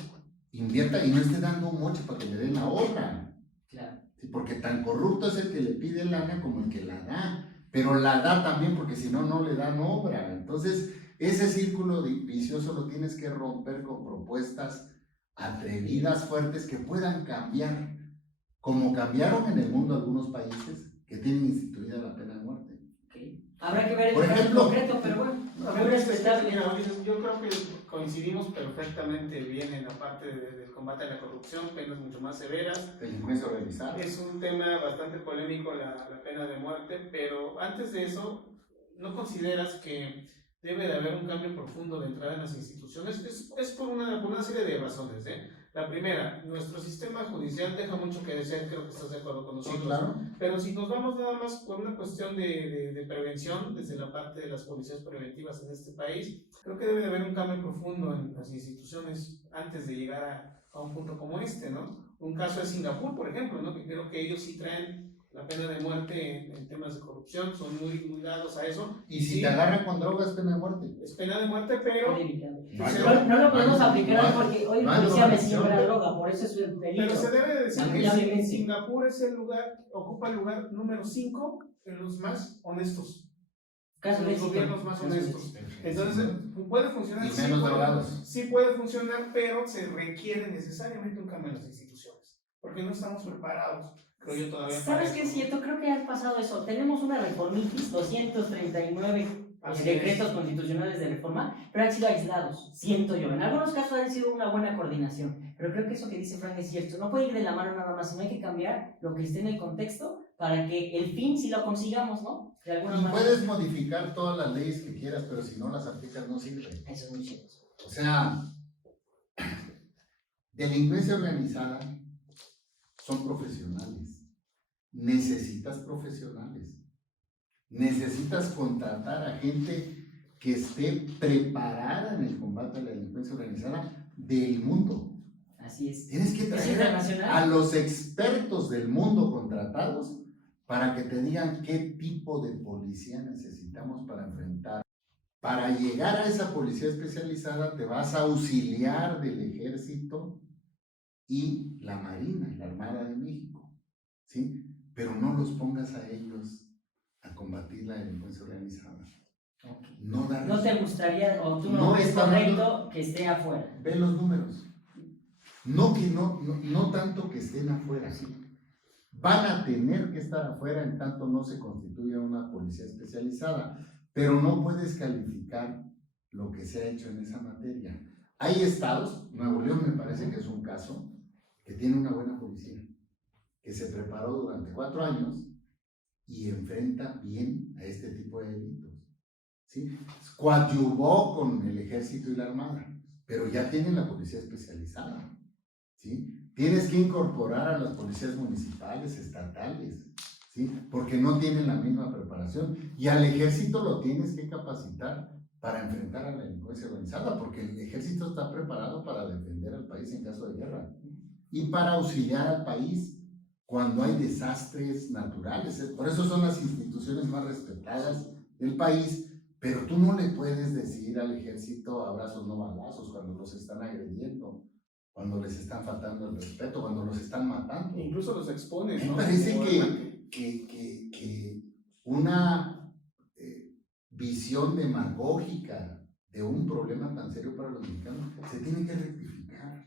invierta y no esté dando un moche para que le den la obra. Claro. Sí, porque tan corrupto es el que le pide lana como el que la da, pero la da también porque si no, no le dan obra. Entonces, ese círculo vicioso lo tienes que romper con propuestas atrevidas, fuertes, que puedan cambiar, como cambiaron en el mundo algunos países que tienen instituida la pena de muerte. Okay. Habrá que ver el Por caso ejemplo, concreto, pero bueno, muy Mira, respetable. yo creo que coincidimos perfectamente bien en la parte del combate a la corrupción, penas mucho más severas. Delincuencia organizada. Es un tema bastante polémico la pena de muerte, pero antes de eso, ¿no consideras que debe de haber un cambio profundo de entrada en las instituciones? Es por una serie de razones, ¿eh? La primera, nuestro sistema judicial deja mucho que desear, creo que estás de acuerdo con Sí, nosotros. claro. Pero si nos vamos nada más por una cuestión de prevención, desde la parte de las policías preventivas en este país, creo que debe de haber un cambio profundo en las instituciones antes de llegar a un punto como este, ¿no? Un caso es Singapur, por ejemplo, ¿no? Que creo que ellos sí traen la pena de muerte en temas de corrupción, son muy dados a eso. Y si Sí, te agarran con drogas, pena de muerte. es pena de muerte, pero... Muy delicado. No hay Sí, droga. No lo podemos No hay- aplicar no hay- porque hoy el no hay policía me drogadicción. siembra droga, por eso es el peligro. Pero se debe de decir que Lamentablemente. Singapur es el lugar, ocupa el lugar número 5 en los más honestos, Caso en de los éxito. gobiernos más Caso de honestos. éxito. Entonces, puede funcionar. Y menos puede- drogados. Sí puede funcionar, pero se requiere necesariamente un cambio en las instituciones, porque no estamos preparados, creo yo, todavía. ¿Sabes para qué es eso. cierto? Creo que ha pasado eso. Tenemos una reformitis, 239 Así decretos es. constitucionales de reforma, pero han sido aislados, siento yo. En algunos casos han sido una buena coordinación, pero creo que eso que dice Frank es cierto. No puede ir de la mano nada más, sino hay que cambiar lo que esté en el contexto para que el fin sí lo consigamos, ¿no? De alguna Y manera. puedes modificar todas las leyes que quieras, pero si no las aplicas no sirve. Eso es muy cierto. O sea, delincuencia organizada son profesionales. Necesitas profesionales. Necesitas contratar a gente que esté preparada en el combate a la delincuencia organizada del mundo. Así es. Tienes que Es traer internacional. a los expertos del mundo contratados para que te digan qué tipo de policía necesitamos para enfrentar. Para llegar a esa policía especializada te vas a auxiliar del ejército y la Marina, la Armada de México, ¿sí? Pero no los pongas a ellos a combatir la delincuencia organizada. No da ¿No te gustaría, o tú no, No ves está correcto dando- que esté afuera? Ve los números. No tanto que estén afuera, sí. Van a tener que estar afuera en tanto no se constituya una policía especializada, pero no puedes calificar lo que se ha hecho en esa materia. Hay estados, Nuevo León me parece que es un caso, que tiene una buena policía, que se preparó durante 4 años y enfrenta bien a este tipo de delitos, ¿sí? Coadyuvó con el ejército y la armada, pero ya tienen la policía especializada, ¿sí? Tienes que incorporar a las policías municipales, estatales, ¿sí? Porque no tienen la misma preparación, y al ejército lo tienes que capacitar para enfrentar a la delincuencia organizada, porque el ejército está preparado para defender al país en caso de guerra y para auxiliar al país cuando hay desastres naturales. Por eso son las instituciones más respetadas del país, Pero tú no le puedes decir al ejército abrazos no balazos cuando los están agrediendo, cuando les están faltando el respeto, cuando los están matando. Incluso los expones, Me ¿no? parece Como que una visión demagógica de un problema tan serio para los mexicanos se tiene que rectificar.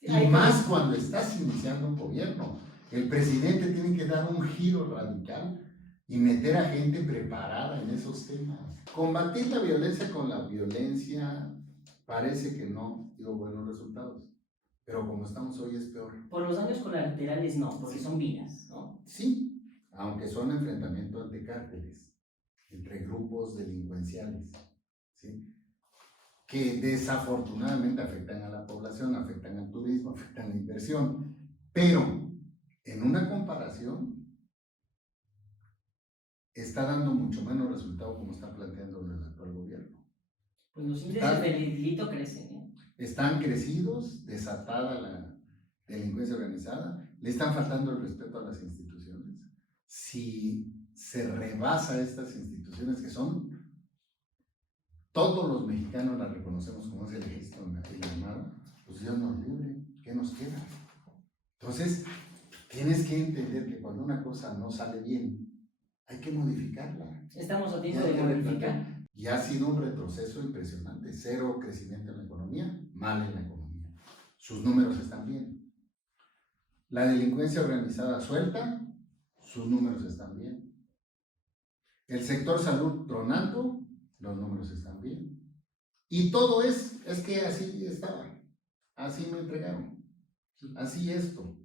Y más cuando estás iniciando un gobierno. El presidente tiene que dar un giro radical y meter a gente preparada en esos temas. Combatir la violencia con la violencia parece que no dio buenos resultados, pero como estamos hoy es peor. Por los daños colaterales no, porque son vidas, ¿no? Sí, aunque son enfrentamientos entre cárteles, entre grupos delincuenciales, ¿sí? Que desafortunadamente afectan a la población, afectan al turismo, afectan la inversión, pero en una comparación está dando mucho menos resultado como está planteando el actual gobierno. Pues los índices de delito crecen, ¿eh? Están crecidos, desatada la delincuencia organizada, le están faltando el respeto a las instituciones. Si se rebasa estas instituciones que son, todos los mexicanos las reconocemos como es el ejército y la armada, pues Dios nos libre, ¿qué nos queda? Entonces, tienes que entender que cuando una cosa no sale bien, hay que modificarla. Estamos a tiempo de modificar. Y ha sido un retroceso impresionante, cero crecimiento en la economía, mal en la economía. Sus números están bien. La delincuencia organizada suelta, sus números están bien. El sector salud tronando, los números están bien. Y todo es que así estaba, así me entregaron, así esto,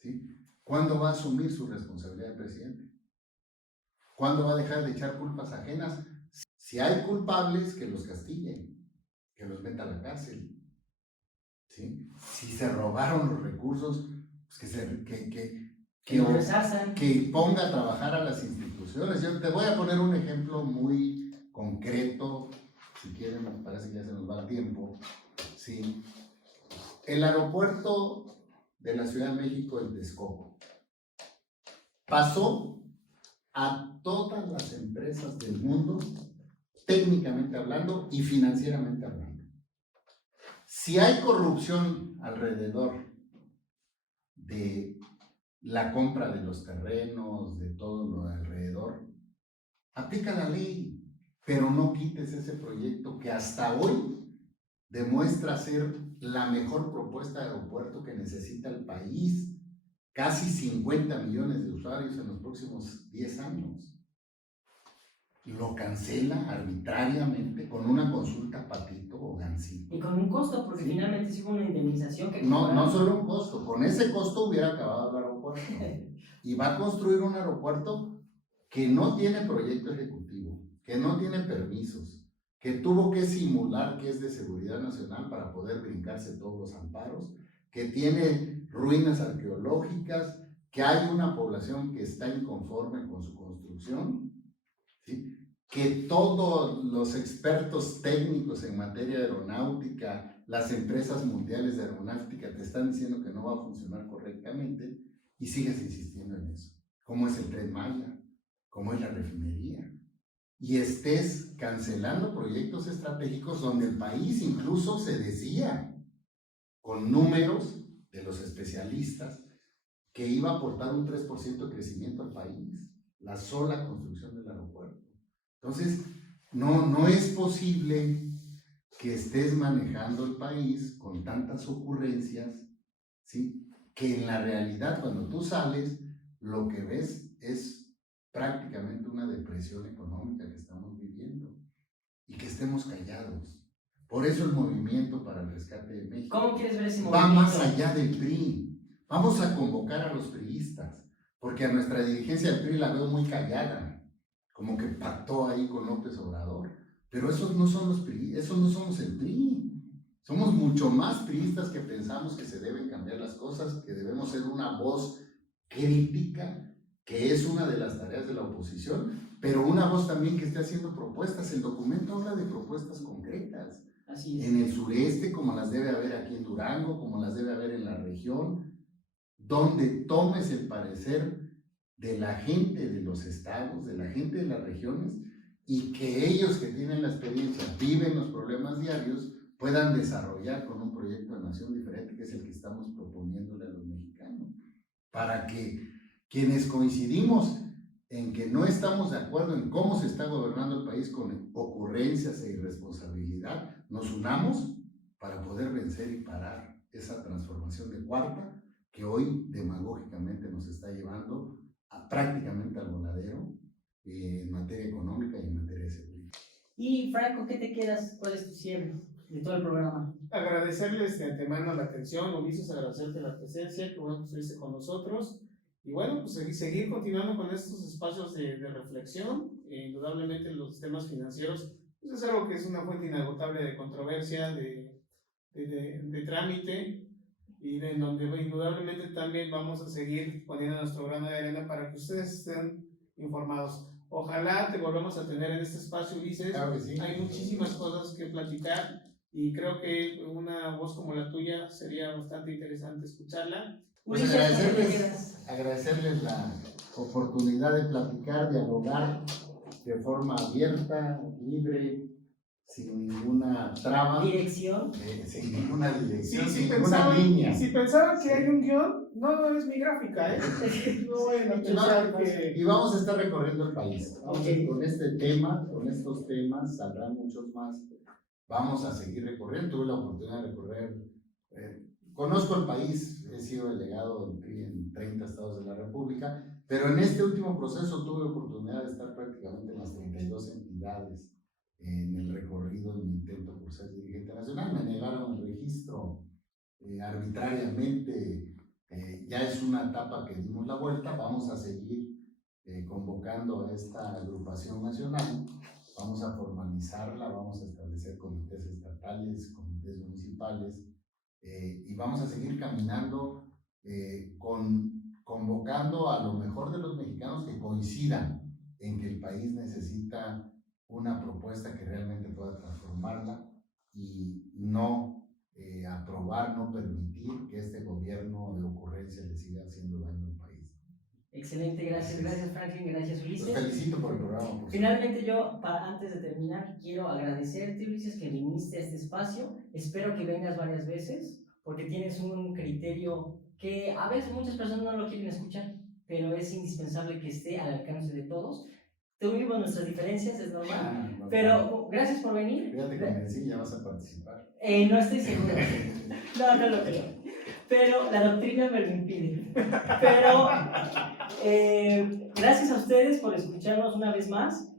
¿sí? ¿Cuándo va a asumir su responsabilidad de presidente? ¿Cuándo va a dejar de echar culpas ajenas? Si hay culpables, que los castiguen, que los metan a la cárcel, ¿sí? Si se robaron los recursos, pues que ponga a trabajar a las instituciones. Yo te voy a poner un ejemplo muy concreto, si quieren, me parece que ya se nos va el tiempo, ¿sí? El aeropuerto de la Ciudad de México, el Texcoco, pasó a todas las empresas del mundo, técnicamente hablando y financieramente hablando. Si hay corrupción alrededor de la compra de los terrenos, de todo lo de alrededor, aplica la ley, pero no quites ese proyecto que hasta hoy demuestra ser la mejor propuesta de aeropuerto que necesita el país. Casi 50 millones de usuarios en los próximos 10 años. Lo cancela arbitrariamente con una consulta patito o gancito. Y con un costo, porque finalmente sí hubo una indemnización que... No solo un costo, con ese costo hubiera acabado el aeropuerto. Y va a construir un aeropuerto que no tiene proyecto ejecutivo, que no tiene permisos, que tuvo que simular que es de seguridad nacional para poder brincarse todos los amparos, que tiene ruinas arqueológicas, que hay una población que está inconforme con su construcción, ¿sí? Que todos los expertos técnicos en materia aeronáutica, las empresas mundiales de aeronáutica te están diciendo que no va a funcionar correctamente y sigues insistiendo en eso, como es el Tren Maya, como es la refinería, y estés cancelando proyectos estratégicos donde el país incluso se decía con números de los especialistas, que iba a aportar un 3% de crecimiento al país, la sola construcción del aeropuerto. Entonces, no es posible que estés manejando el país con tantas ocurrencias, ¿sí? Que en la realidad, cuando tú sales, lo que ves es prácticamente una depresión económica que estamos viviendo y que estemos callados. Por eso el movimiento para el rescate de México ¿Cómo quieres ver ese va movimiento? más allá del PRI. Vamos a convocar a los priistas, porque a nuestra dirigencia del PRI la veo muy callada, como que pactó ahí con López Obrador. Pero esos no son los PRI, esos no somos el PRI. Somos mucho más priistas que pensamos que se deben cambiar las cosas, que debemos ser una voz crítica, que es una de las tareas de la oposición, pero una voz también que esté haciendo propuestas. El documento habla de propuestas concretas. Así es. En el sureste, como las debe haber aquí en Durango, como las debe haber en la región, donde tomes el parecer de la gente de los estados, de la gente de las regiones, y que ellos que tienen la experiencia, viven los problemas diarios, puedan desarrollar con un proyecto de nación diferente, que es el que estamos proponiéndole a los mexicanos, para que quienes coincidimos en que no estamos de acuerdo en cómo se está gobernando el país con ocurrencias e irresponsabilidad, nos unamos para poder vencer y parar esa transformación de cuarta que hoy demagógicamente nos está llevando prácticamente al voladero en materia económica y en materia de seguridad. Y Franco, ¿qué te quedas? ¿Cuál es tu cierre de todo el programa? Agradecerles de antemano la atención, Ulises, agradecerte la presencia, que bueno que estuviste con nosotros. Y bueno, pues seguir continuando con estos espacios de reflexión. Indudablemente los temas financieros pues es algo que es una fuente inagotable de controversia, de trámite, y en donde indudablemente también vamos a seguir poniendo nuestro grano de arena para que ustedes estén informados. Ojalá te volvamos a tener en este espacio, Ulises. Claro que sí. Hay muchísimas cosas que platicar y creo que una voz como la tuya sería bastante interesante escucharla. Pues agradecerles la oportunidad de platicar, dialogar de forma abierta, libre, sin ninguna traba. Dirección. Sin ninguna dirección, Sí, sin ninguna línea. Si pensaban que hay un guión, no es mi gráfica, ¿eh? No vayan a pensar que... Y vamos a estar recorriendo el país. Ok. Con este tema, con estos temas, saldrán muchos más. Vamos a seguir recorriendo. Tuve la oportunidad de recorrer. Conozco el país, he sido delegado del PRI en 30 estados de la República, pero en este último proceso tuve oportunidad de estar prácticamente en las 32 entidades en el recorrido en mi intento por ser dirigente nacional. Me negaron el registro arbitrariamente. Ya es una etapa que dimos la vuelta. Vamos a seguir convocando a esta agrupación nacional. Vamos a formalizarla, vamos a establecer comités estatales, comités municipales, y vamos a seguir caminando convocando a lo mejor de los mexicanos que coincidan en que el país necesita una propuesta que realmente pueda transformarla y no aprobar, no permitir que este gobierno de ocurrencia le siga haciendo daño al país. Excelente, gracias Franklin, gracias Ulises. Los felicito por el programa. Finalmente yo, antes de terminar, quiero agradecerte, Ulises, que viniste a este espacio. Espero que vengas varias veces, porque tienes un criterio que a veces muchas personas no lo quieren escuchar, pero es indispensable que esté al alcance de todos. Tuvimos nuestras diferencias, es normal, pero gracias por venir. Fíjate que me decís, ya vas a participar. No estoy seguro. No lo creo. Pero la doctrina me lo impide. Pero gracias a ustedes por escucharnos una vez más.